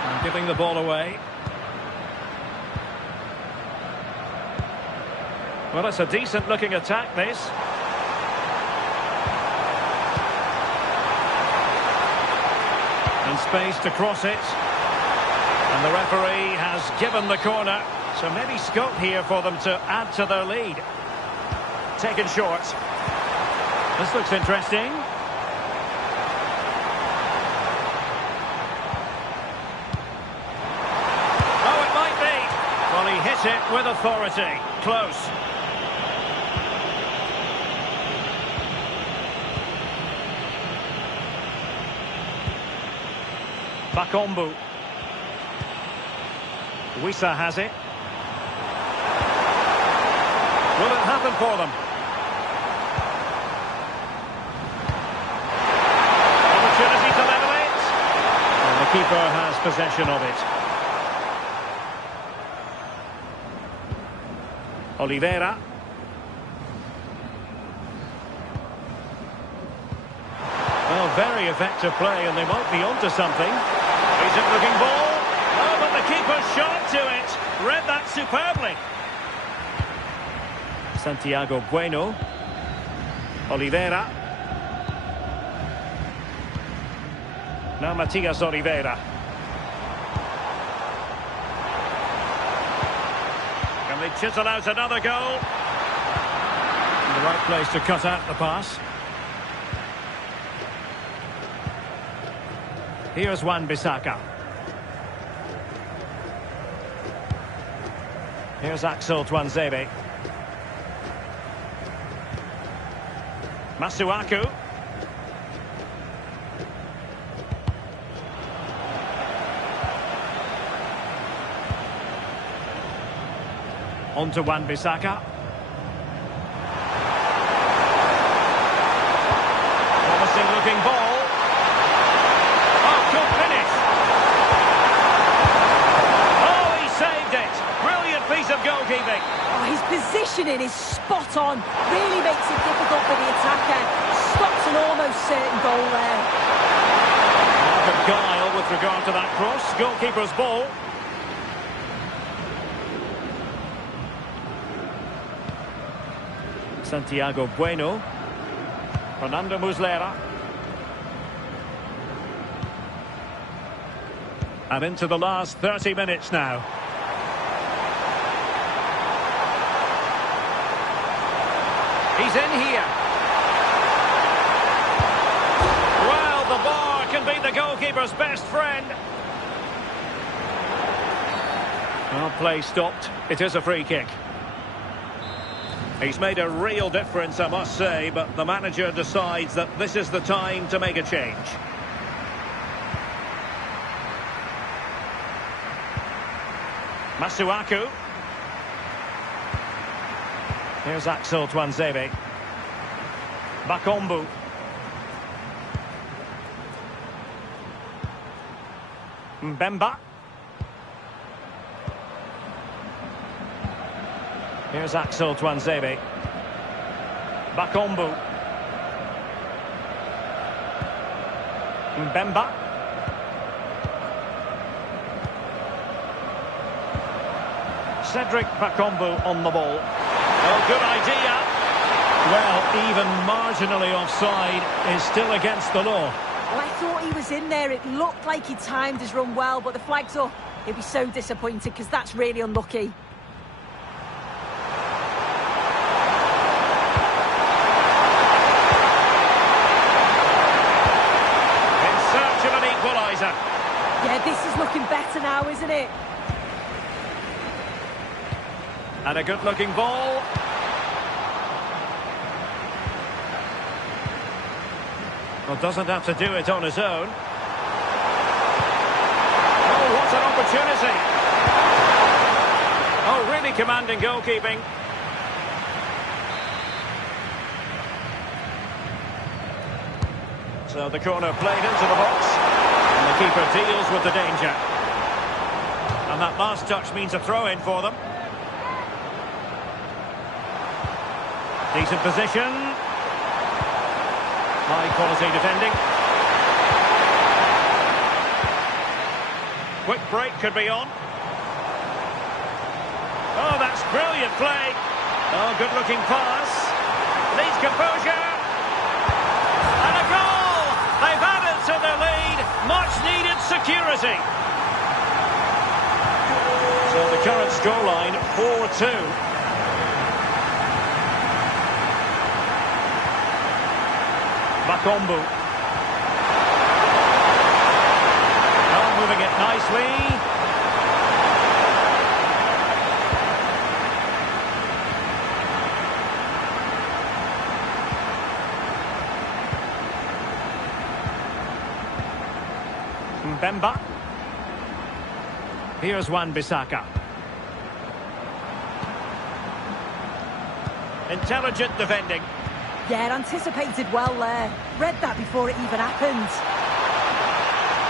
And giving the ball away. Well, it's a decent looking attack, this. And space to cross it. And the referee has given the corner. So maybe scope here for them to add to their lead. Taken short. This looks interesting. Oh, it might be. Well, he hit it with authority. Close. Bakombu. Wissa has it. Will it happen for them? Opportunity to level it. And the keeper has possession of it. Oliveira. Well, very effective play, and they might be onto something. Decent looking ball. Oh, but the keeper shot to it. Read that superbly. Santiago Bueno. Oliveira. Now Matias Oliveira. Can they chisel out another goal? In the right place to cut out the pass. Here's Wan-Bissaka. Here's Axel Tuanzebe. Masuaku. On to Wan-Bissaka. Promising looking ball. Oh, good finish. Oh, he saved it. Brilliant piece of goalkeeping. Oh, his positioning is spot on. Really makes it difficult for the attacker. Stops an almost certain goal there. Lack of guile with regard to that cross. Goalkeeper's ball. Santiago Bueno. Fernando Muslera. And into the last 30 minutes now. He's in here. Well, the bar can be the goalkeeper's best friend. Well, play stopped. It is a free kick. He's made a real difference, I must say, but the manager decides that this is the time to make a change. Masuaku. Here's Axel Tuanzebe. Bakombu. Mbemba. Here's Axel Tuanzebe. Bakombu. Mbemba. Cedric Bakombu on the ball. Oh, good idea. Well, even marginally offside is still against the law. Well, I thought he was in there. It looked like he timed his run well, but the flag's up. He'll be so disappointed because that's really unlucky. In search of an equaliser. Yeah, this is looking better now, isn't it? And a good-looking ball. Well, doesn't have to do it on his own. Oh, what an opportunity. Oh, really commanding goalkeeping. So the corner played into the box. And the keeper deals with the danger. And that last touch means a throw-in for them. Decent position. High quality defending. Quick break could be on. Oh, that's brilliant play. Oh, good looking pass. Needs composure. And a goal! They've added to their lead. Much needed security. So the current scoreline 4-2. Bakombu. Oh, moving it nicely. Mbemba. Here's Wan-Bissaka. Intelligent defending. Yeah, anticipated well there. Read that before it even happened.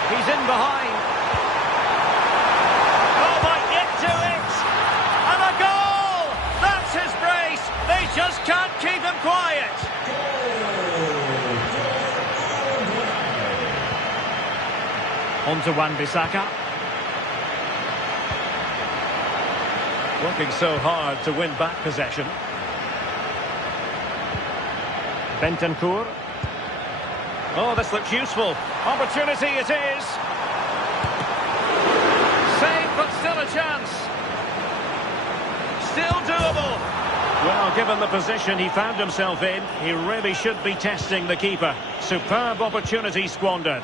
He's in behind. Oh, might get to it. And a goal! That's his brace. They just can't keep him quiet. On to Wan-Bissaka. Working so hard to win back possession. Bentancur. Oh, this looks useful. Opportunity it is. Save, but still a chance. Still doable. Well, given the position he found himself in, he really should be testing the keeper. Superb opportunity squandered.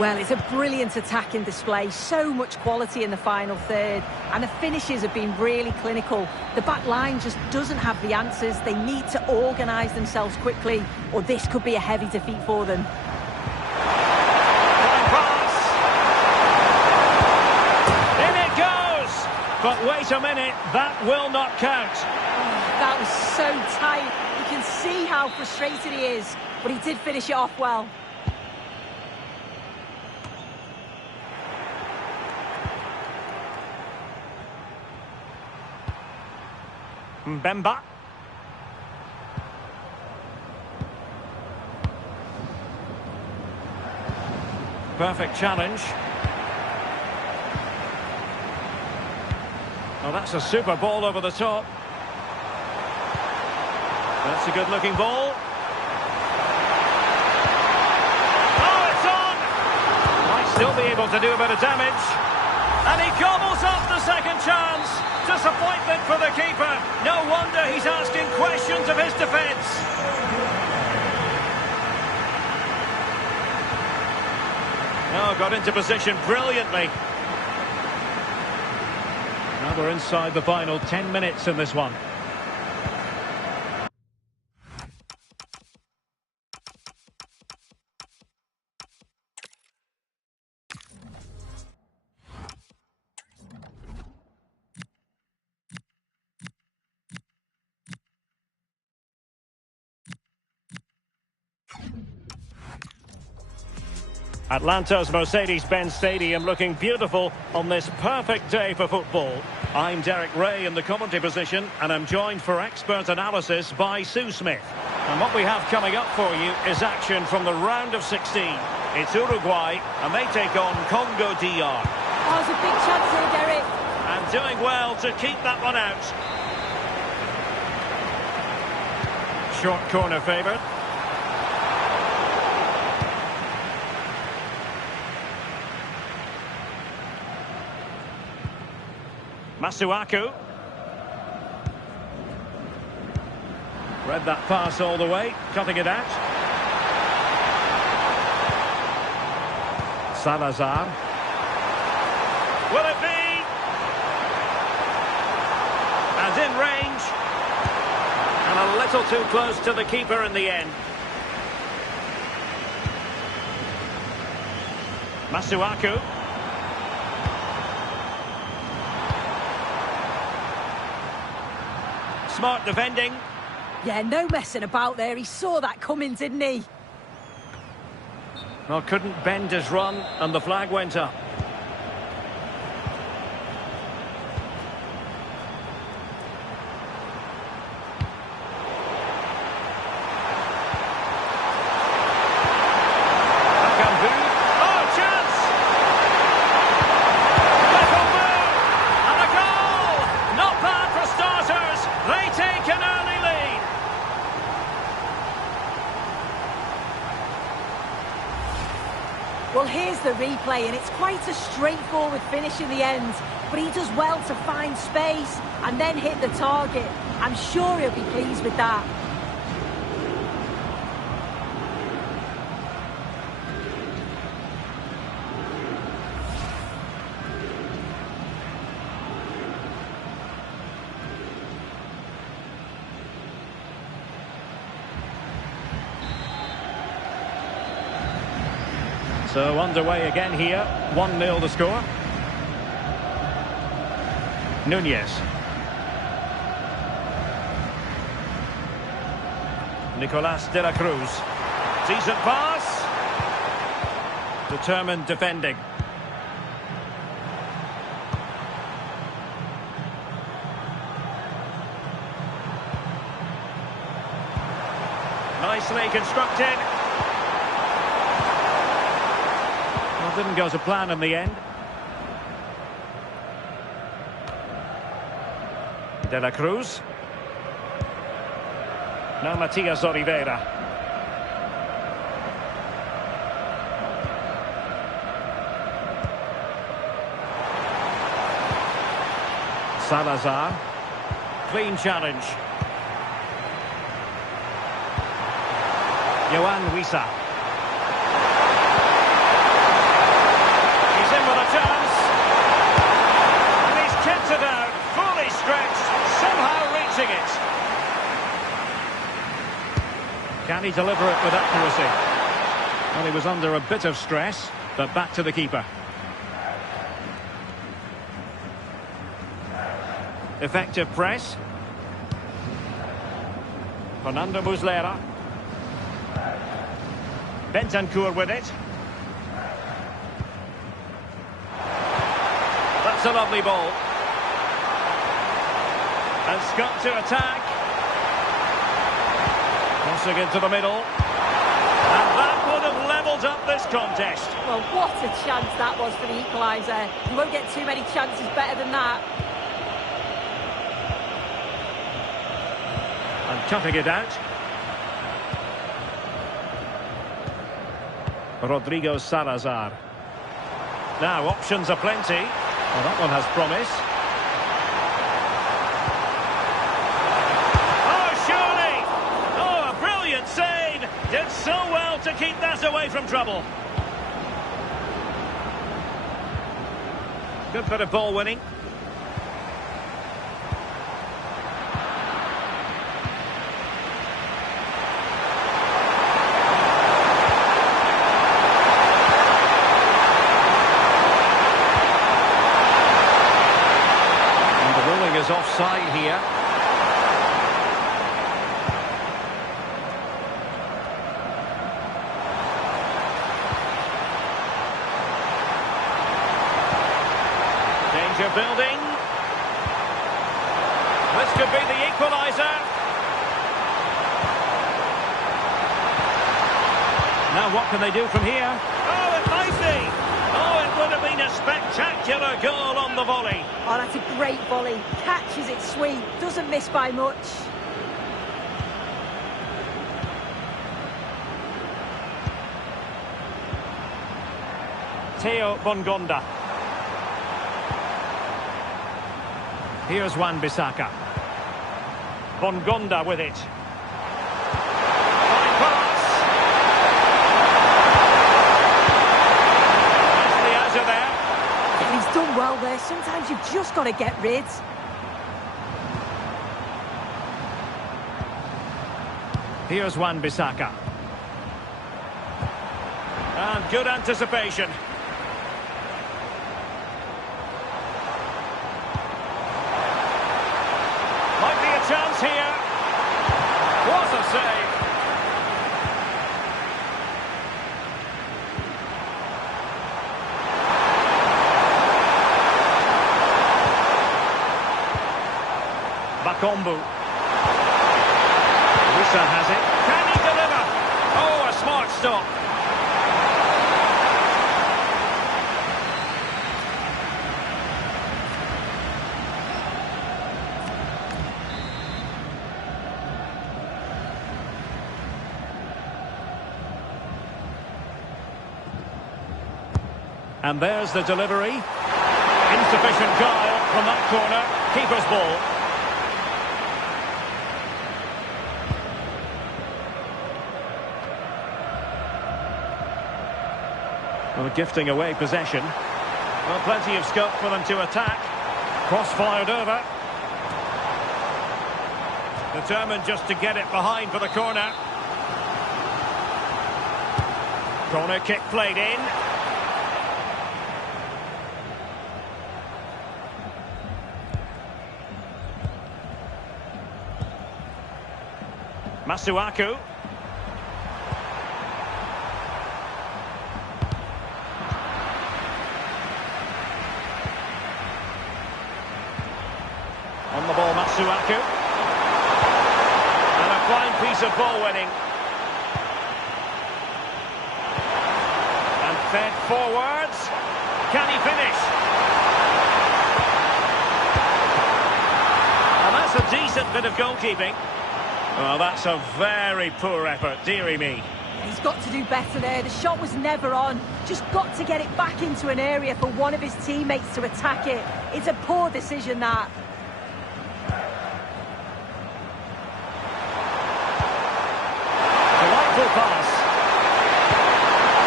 Well, it's a brilliant attacking display. So much quality in the final third. And the finishes have been really clinical. The back line just doesn't have the answers. They need to organise themselves quickly, or this could be a heavy defeat for them. Pass. In it goes! But wait a minute, that will not count. Oh, that was so tight. You can see how frustrated he is. But he did finish it off well. Mbemba. Perfect challenge. Oh, that's a super ball over the top. That's a good looking ball. Oh, it's on! Might still be able to do a bit of damage. And he gobbles up the second chance. Disappointment for the keeper. No wonder he's asking questions of his defence. Oh, got into position brilliantly. Now we're inside the final 10 minutes in this one. Atlanta's Mercedes-Benz Stadium looking beautiful on this perfect day for football. I'm Derek Ray in the commentary position, and I'm joined for expert analysis by Sue Smith. And what we have coming up for you is action from the round of 16. It's Uruguay, and they take on Congo DR. Oh, it's a big chance here, Derek. And doing well to keep that one out. Short corner favoured. Masuaku. Read that pass all the way, cutting it out. Salazar. Will it be? And in range. And a little too close to the keeper in the end. Masuaku. Smart defending. Yeah, no messing about there. He saw that coming, didn't he? Well, couldn't bend his run, and the flag went up. the replay, and it's quite a straightforward finish in the end. But he does well to find space and then hit the target. I'm sure he'll be pleased with that. So underway again here, 1-0 the score. Nunez. Nicolas de la Cruz. Decent pass. Determined defending. Nicely constructed. Well, didn't go to plan in the end. De la Cruz. Now Matias Oliveira. Salazar. Clean challenge. Johan Wissa. He's in with a chance. And he's kept it out. Fully stretched. Somehow reaching it. Can he deliver it with accuracy? Well, he was under a bit of stress, but back to the keeper. Effective press. Fernando Muslera. Bentancur with it. That's a lovely ball. And Scott to attack. Crossing into the middle. And that would have levelled up this contest. Well, what a chance that was for the equaliser. You won't get too many chances better than that. And cutting it out. Rodrigo Salazar. Now, options are plenty. Well, that one has promise. Did so well to keep that away from trouble. Good bit of ball winning. And the ruling is offside here. Danger building. This could be the equaliser. Now what can they do from here? Oh, it might be. Oh, it would have been a spectacular goal on the volley. Oh, that's a great volley. Catches it sweet. Doesn't miss by much. Theo Bongonda. Here's Wan-Bissaka. Bongonda with it. Fine pass. Nicely out of there. Yeah, he's done well there. Sometimes you've just got to get rid. Here's Wan-Bissaka. And good anticipation. Might be a chance here. What a save. Bakombu. Wissa has it. Can he deliver? Oh, a smart stop. And there's the delivery. Insufficient guile from that corner. Keeper's ball. Well, gifting away possession. Well, plenty of scope for them to attack. Cross-fired over. Determined just to get it behind for the corner. Corner kick played in. Masuaku. On the ball, Masuaku. And a fine piece of ball winning. And fed forwards. Can he finish? And that's a decent bit of goalkeeping. Well, that's a very poor effort, dearie me. He's got to do better there. The shot was never on. Just got to get it back into an area for one of his teammates to attack it. It's a poor decision, that. Delightful pass.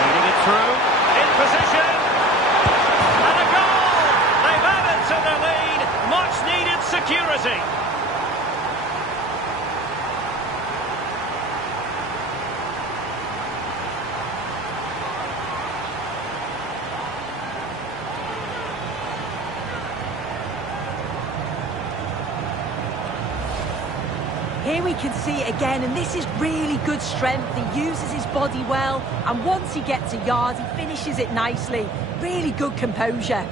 Leading it through. In position. And a goal! They've added to their lead. Much needed security. Here we can see it again, and this is really good strength. He uses his body well, and once he gets a yard, he finishes it nicely. Really good composure.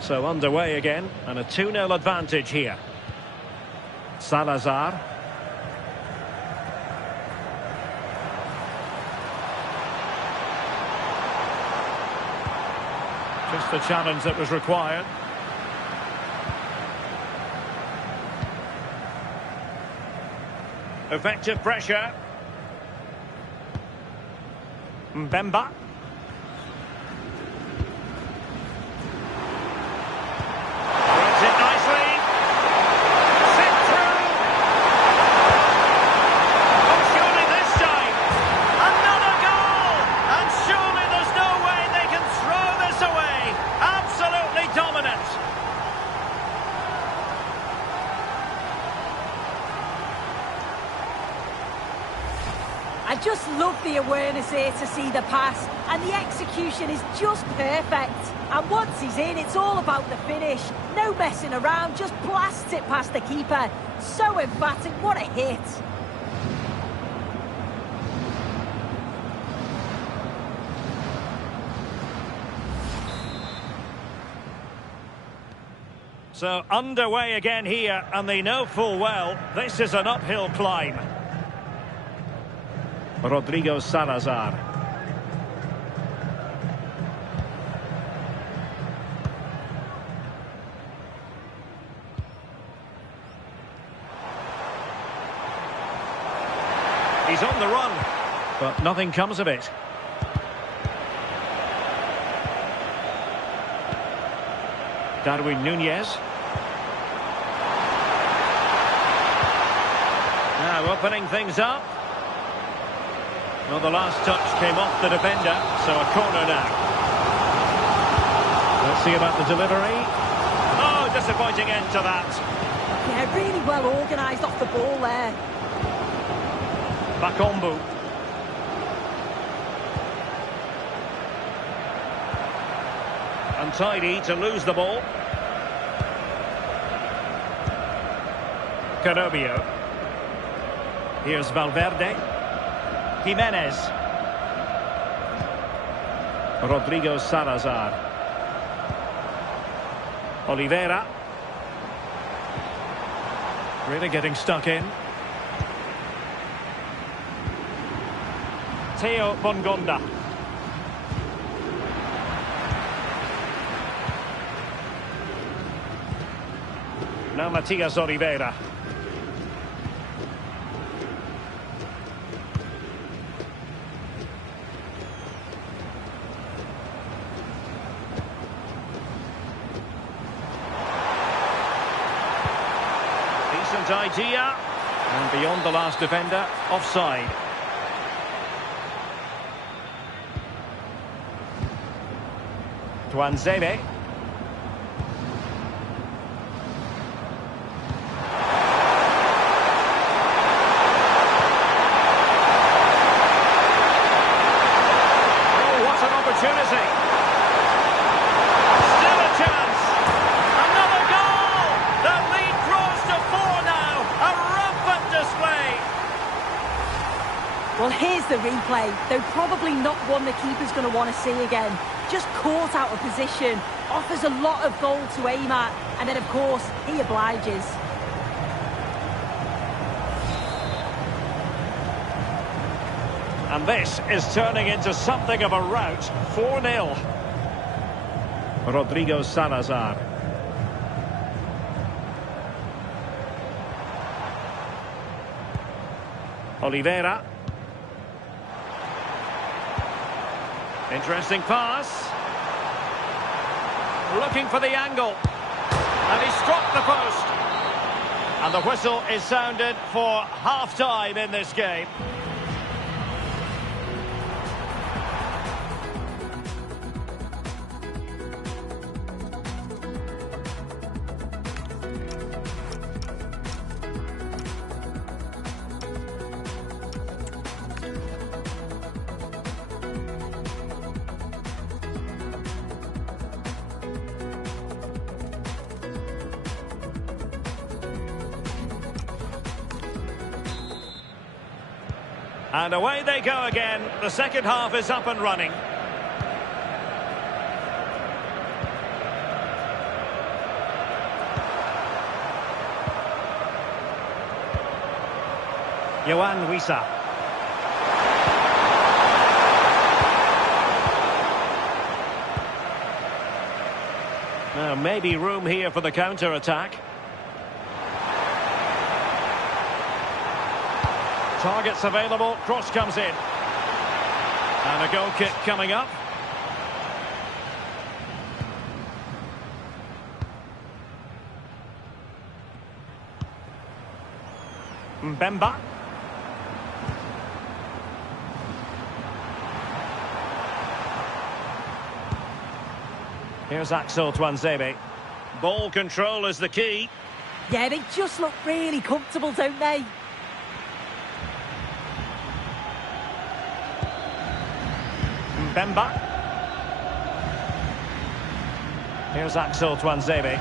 So underway again, and a 2-0 advantage here. Salazar. Just the challenge that was required. Effective pressure. Mbemba. Works it nicely. Sent through. Oh, surely this time. Another goal! And surely there's no way they can throw this away. Absolutely dominant. I just love the awareness here to see the pass, and the execution is just perfect. And once he's in, it's all about the finish. No messing around, just blasts it past the keeper. So emphatic, what a hit. So underway again here, and they know full well this is an uphill climb. Rodrigo Salazar. He's on the run, but nothing comes of it. Darwin Nunez. Now opening things up. Well, the last touch came off the defender, so a corner now. Let's see about the delivery. Oh, disappointing end to that. Yeah, really well organised off the ball there. Bakombu. Untidy to lose the ball. Carobio. Here's Valverde. Jimenez. Rodrigo Salazar. Oliveira. Really getting stuck in. Theo Bongonda. Now Matias Oliveira. brilliant idea. And beyond the last defender, offside. Tuanzebe. Oh, what an opportunity. Still a chance. Another goal. The lead grows to 4 now. A rampant display. Well, here's the replay. Though probably not one the keeper's going to want to see again. Just caught out of position, offers a lot of goal to aim at, and then of course he obliges. And this is turning into something of a rout. 4-0. Rodrigo Salazar. Oliveira. Interesting pass. Looking for the angle. And he struck the post. And the whistle is sounded for half-time in this game. And away they go again. The second half is up and running. Yohan Wissa. Now maybe room here for the counter-attack. Targets available, cross comes in. And a goal kick coming up. Mbemba. Here's Axel Tuanzebe. Ball control is the key. Yeah, they just look really comfortable, don't they? Mbemba. Here's Axel Tuanzebe.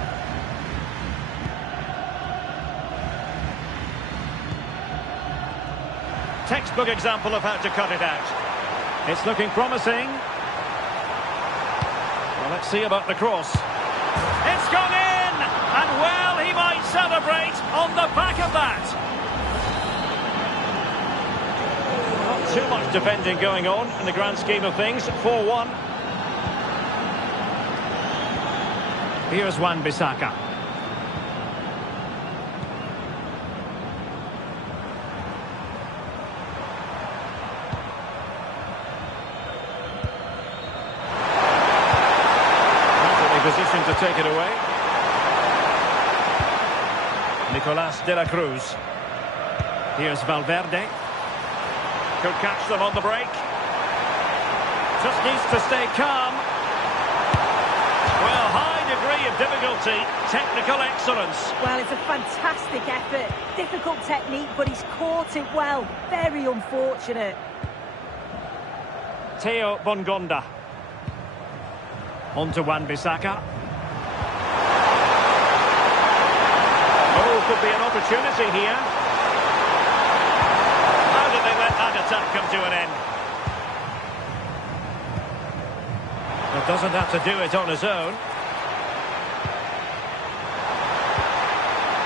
Textbook example of how to cut it out. It's looking promising. Well, let's see about the cross. It's gone in! And well, he might celebrate on the back of that. Not too much defending going on in the grand scheme of things. 4-1. Here's Wan-Bissaka. Position to take it away. Nicolas de la Cruz. Here's Valverde. Could catch them on the break. Just needs to stay calm. Well, high degree of difficulty, technical excellence. Well, it's a fantastic effort. Difficult technique, but he's caught it well. Very unfortunate. Theo Bongonda. On to Wan-Bissaka. Oh, could be an opportunity here. How did they let that attack come to an end? Well, doesn't have to do it on his own.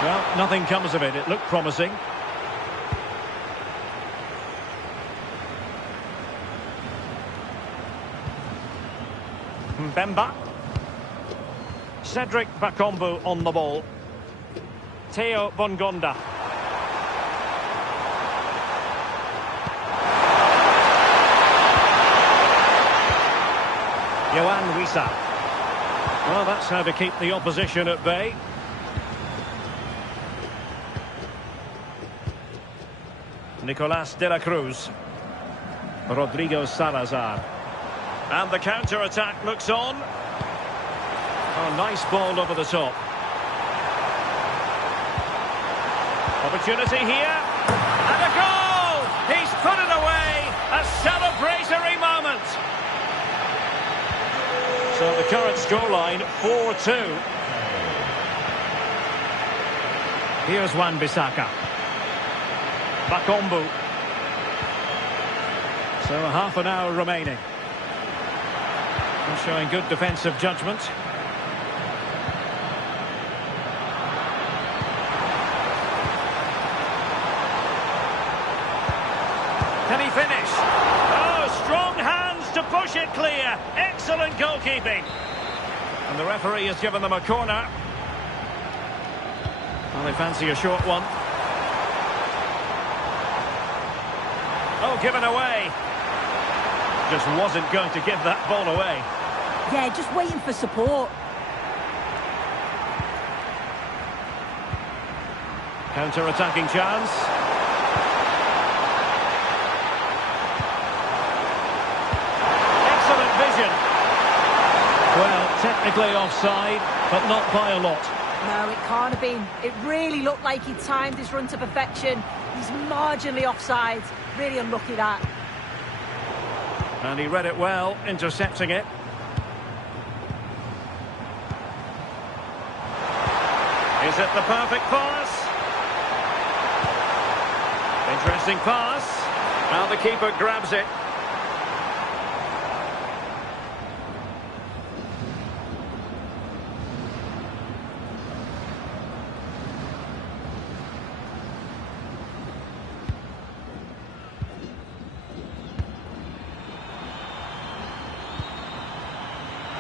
Well, nothing comes of it. It looked promising. Mbemba. Cedric Bakombu on the ball. Theo Bongonda. Yohan Wissa. Well, that's how to keep the opposition at bay. Nicolas de la Cruz. Rodrigo Salazar. And the counter-attack looks on. Oh, nice ball over the top. Opportunity here. And a goal! He's put it away! A celebratory moment! So the current scoreline, 4-2. Here's Wan-Bissaka. Bakombu. So half an hour remaining. And showing good defensive judgment. Can he finish? Oh, strong hands to push it clear. Excellent goalkeeping. And the referee has given them a corner. Well, they fancy a short one. Oh, given away. Just wasn't going to give that ball away. Yeah, just waiting for support. Counter-attacking chance. Excellent vision. Well, technically offside, but not by a lot. No, it can't have been. It really looked like he timed his run to perfection. He's marginally offside. Really unlucky that. And he read it well, intercepting it. Is it the perfect pass? Interesting pass. Now the keeper grabs it.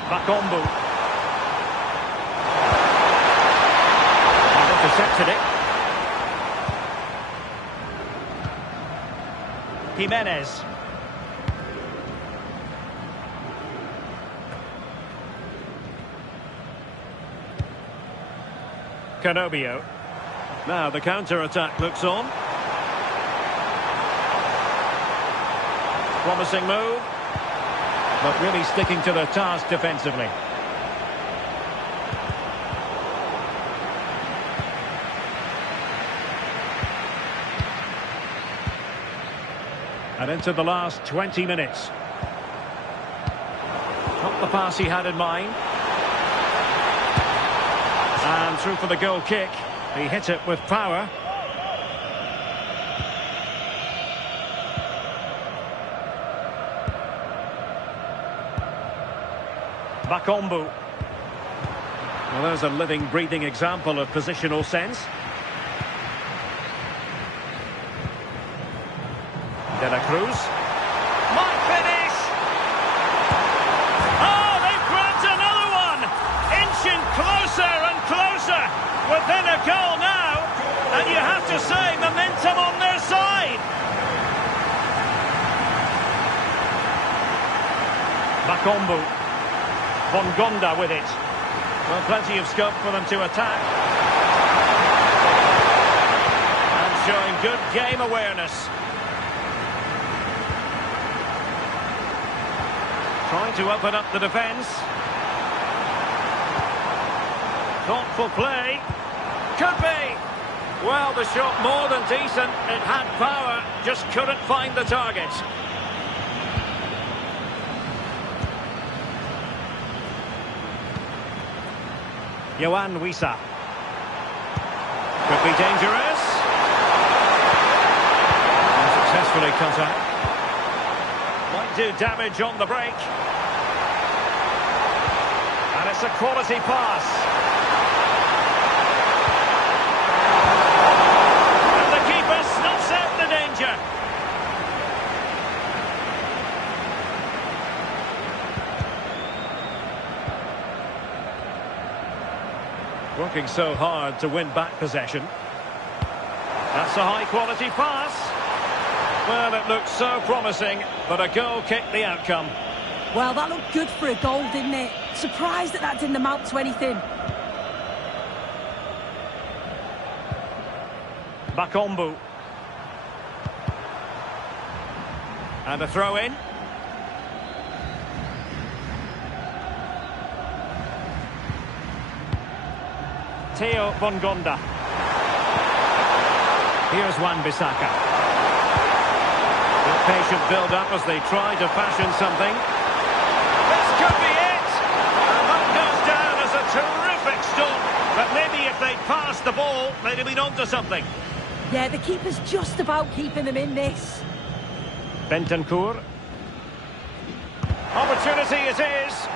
Bakombu. Intercepted it. Jimenez. Canobio. Now the counter-attack looks on. Promising move. But really sticking to the task defensively. And into the last 20 minutes. Not the pass he had in mind. And through for the goal kick. He hit it with power. Bakombu. Well, there's a living, breathing example of positional sense. De la Cruz. Might finish! Oh, they've grabbed another one! Inching closer and closer! Within a goal now! And you have to say, momentum on their side! Bakombu. Bongonda with it. Well, plenty of scope for them to attack. And showing good game awareness. Trying to open up the defence. Thoughtful play. Could be. Well, the shot more than decent. It had power, just couldn't find the target. Yohan Wissa. Could be dangerous. And successfully cut out. Might do damage on the break. And it's a quality pass. And the keeper snuffs out the danger. Working so hard to win back possession. That's a high-quality pass. Well, it looked so promising, but a goal kicked the outcome. Well, that looked good for a goal, didn't it? Surprised that didn't amount to anything. Bakombu. And a throw in. Theo Bongonda. Here's Wan-Bissaka. Good patient build-up as they try to fashion something. This could be it! And that goes down as a terrific stop. But maybe if they'd passed the ball, they'd have been onto something. Yeah, the keeper's just about keeping them in this. Bentancur. Opportunity it is.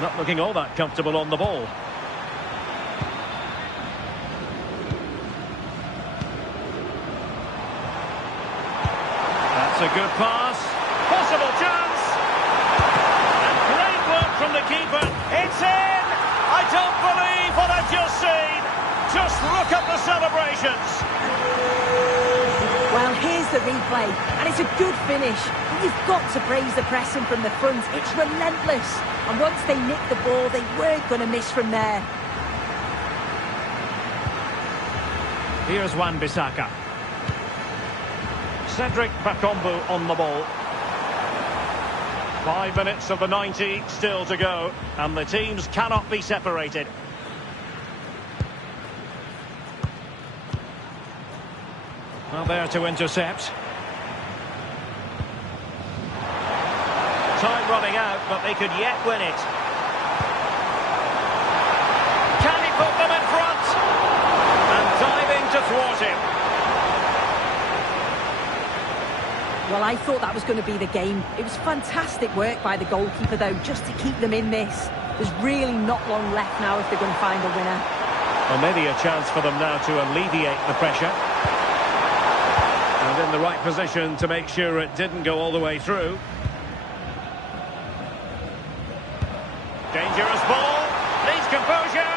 Not looking all that comfortable on the ball. That's a good pass. Possible chance. And great work from the keeper. It's in. I don't believe what I've just seen. Just look at the celebrations. Well, here's the replay, and it's a good finish. But you've got to praise the pressing from the front. It's relentless. And once they nicked the ball, they weren't going to miss from there. Here's Wan-Bissaka. Cedric Bakambu on the ball. 5 minutes of the 90 still to go, and the teams cannot be separated. Well, there to intercept. Time running out, but they could yet win it. Can he put them in front? And diving to thwart him. Well, I thought that was going to be the game. It was fantastic work by the goalkeeper, though, just to keep them in this. There's really not long left now if they're going to find a winner. Well, maybe a chance for them now to alleviate the pressure. And in the right position to make sure it didn't go all the way through. Dangerous ball. Needs composure.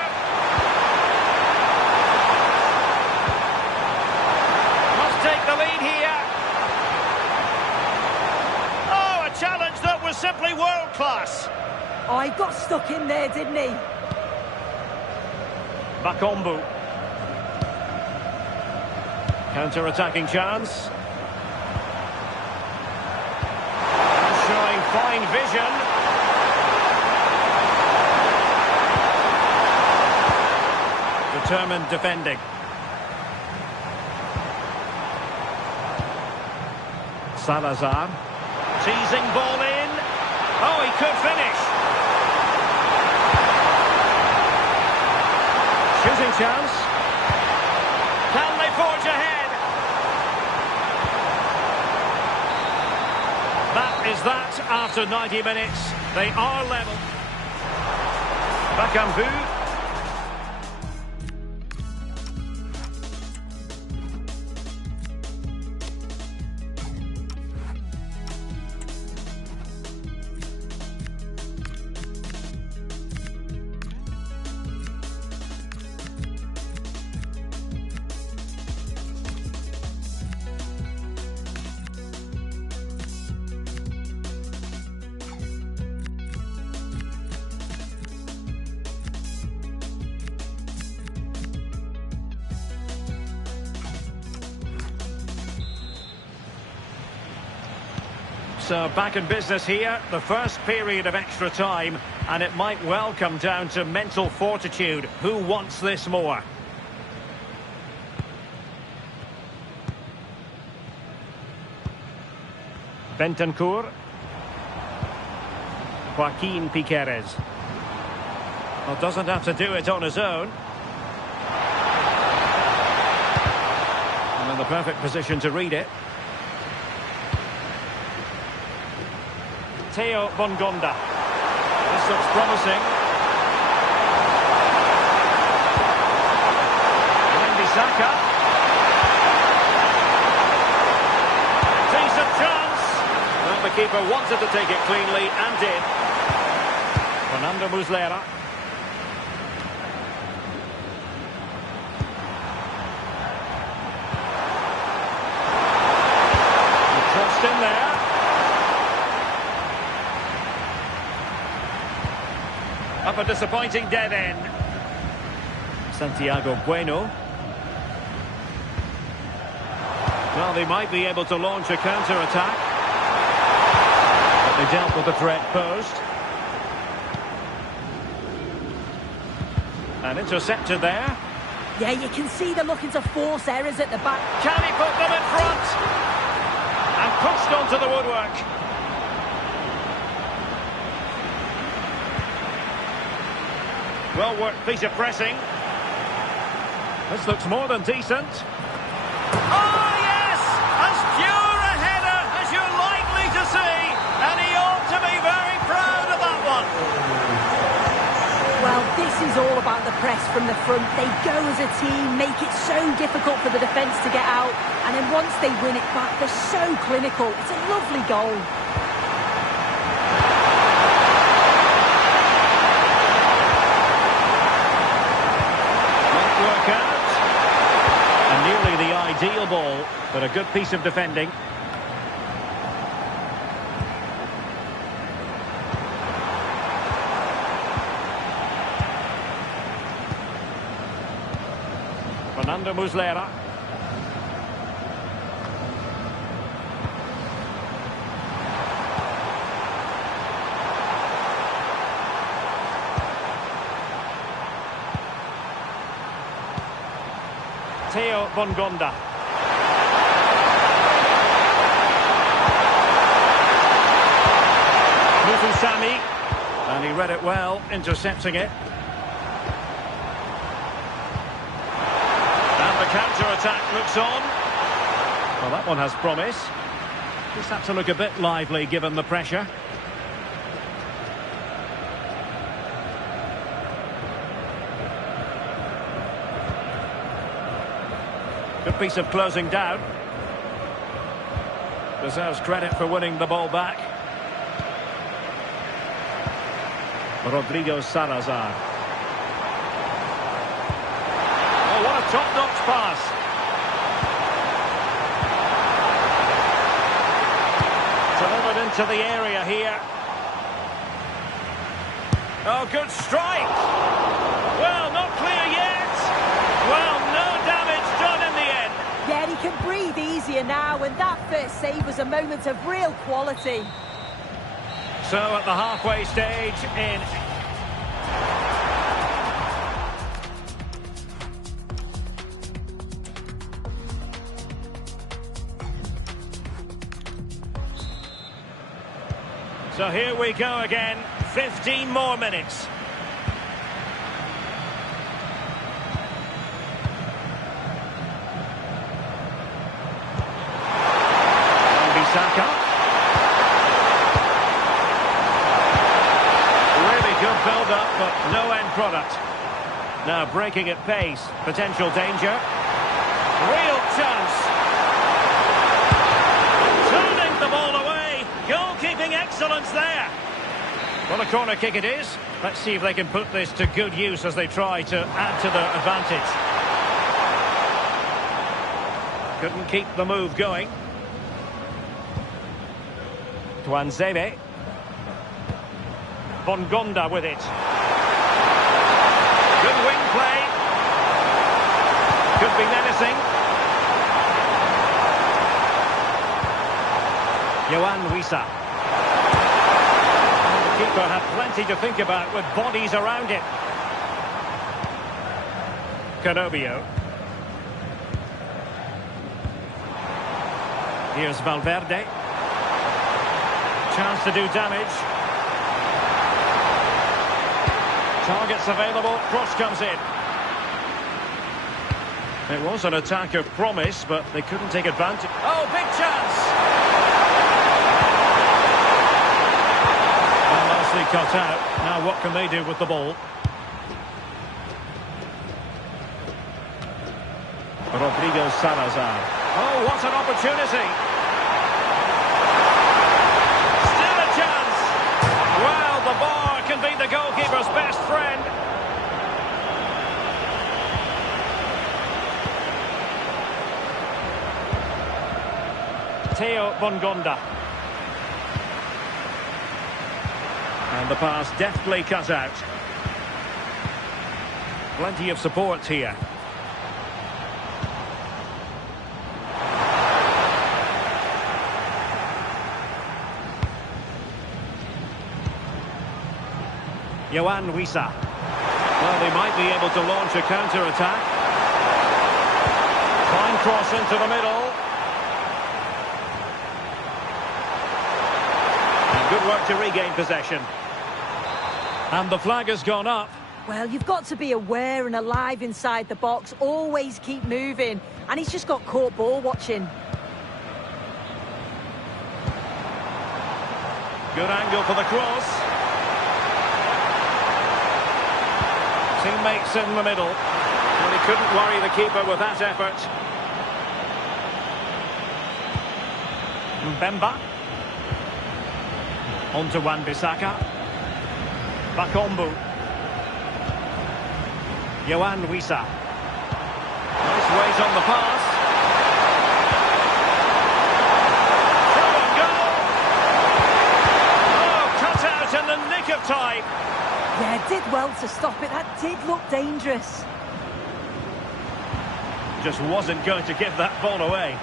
Must take the lead here. Oh, a challenge that was simply world class. Oh, he got stuck in there, didn't he? Bakambu. Counter-attacking chance. Showing fine vision. Determined defending. Salazar. Teasing ball in. Oh, he could finish. Shooting chance. Can they forge ahead? That is that after 90 minutes. They are level. Bakambu. So back in business here, the first period of extra time, and it might well come down to mental fortitude. Who wants this more? Bentancur. Joaquin Piqueres. Well, doesn't have to do it on his own. And in the perfect position to read it. Theo Bongonda. This looks promising. Wan-Bissaka. Decent chance. Well, the keeper wanted to take it cleanly and did. Fernando Muslera. Crossed in there. Up a disappointing dead end. Santiago Bueno. Well, they might be able to launch a counter-attack. They dealt with the threat posed. And intercepted there. Yeah, you can see they're looking to force errors at the back. Can he put them in front? And pushed onto the woodwork. Well worked piece of pressing. This looks more than decent. Oh yes! As pure a header as you're likely to see. And he ought to be very proud of that one. Well, this is all about the press from the front. They go as a team, make it so difficult for the defence to get out. And then once they win it back, they're so clinical. It's a lovely goal. Won't work out. And nearly the ideal ball, but a good piece of defending. Fernando Muslera. Theo Bongonda. Sami, and he read it well, intercepting it. Counter-attack looks on. Well, that one has promise. Just had to look a bit lively given the pressure. Good piece of closing down. Deserves credit for winning the ball back. Rodrigo Salazar. What a top-notch pass. Delivered into the area here. Oh, good strike. Well, not clear yet. Well, no damage done in the end. Yeah, he can breathe easier now, and that first save was a moment of real quality. So at the halfway stage in... So here we go again, 15 more minutes. Bisaka. Really good build-up, but no end product. Now breaking at pace, potential danger. Real chance. Turning the ball away. Goalkeeping excellence there. Well, a corner kick it is. Let's see if they can put this to good use as they try to add to their advantage. Couldn't keep the move going. Tuanzebe. Bongonda with it. Good wing play. Could be menacing. Yohan Wissa. The keeper had plenty to think about with bodies around it. Canobio. Here's Valverde. Chance to do damage. Targets available. Cross comes in. It was an attack of promise, but they couldn't take advantage. Oh, big chance! Well, nicely cut out. Now what can they do with the ball? Rodrigo Salazar. Oh, what an opportunity! Still a chance! Well, the bar can be the goalkeeper's best friend. Theo Bongonda. And the pass deftly cut out. Plenty of support here. Yohan Wissa. Well, they might be able to launch a counter-attack. Fine cross into the middle. And good work to regain possession. And the flag has gone up. Well, you've got to be aware and alive inside the box. Always keep moving. And he's just got caught ball watching. Good angle for the cross. Teammates in the middle. Well, he couldn't worry the keeper with that effort. Mbemba. On to Wan-Bissaka. Bakombu. Yohan Wissa. Nice weight on the pass. Through and goal! Oh, cut out in the nick of time. Yeah, did well to stop it. That did look dangerous. Just wasn't going to give that ball away.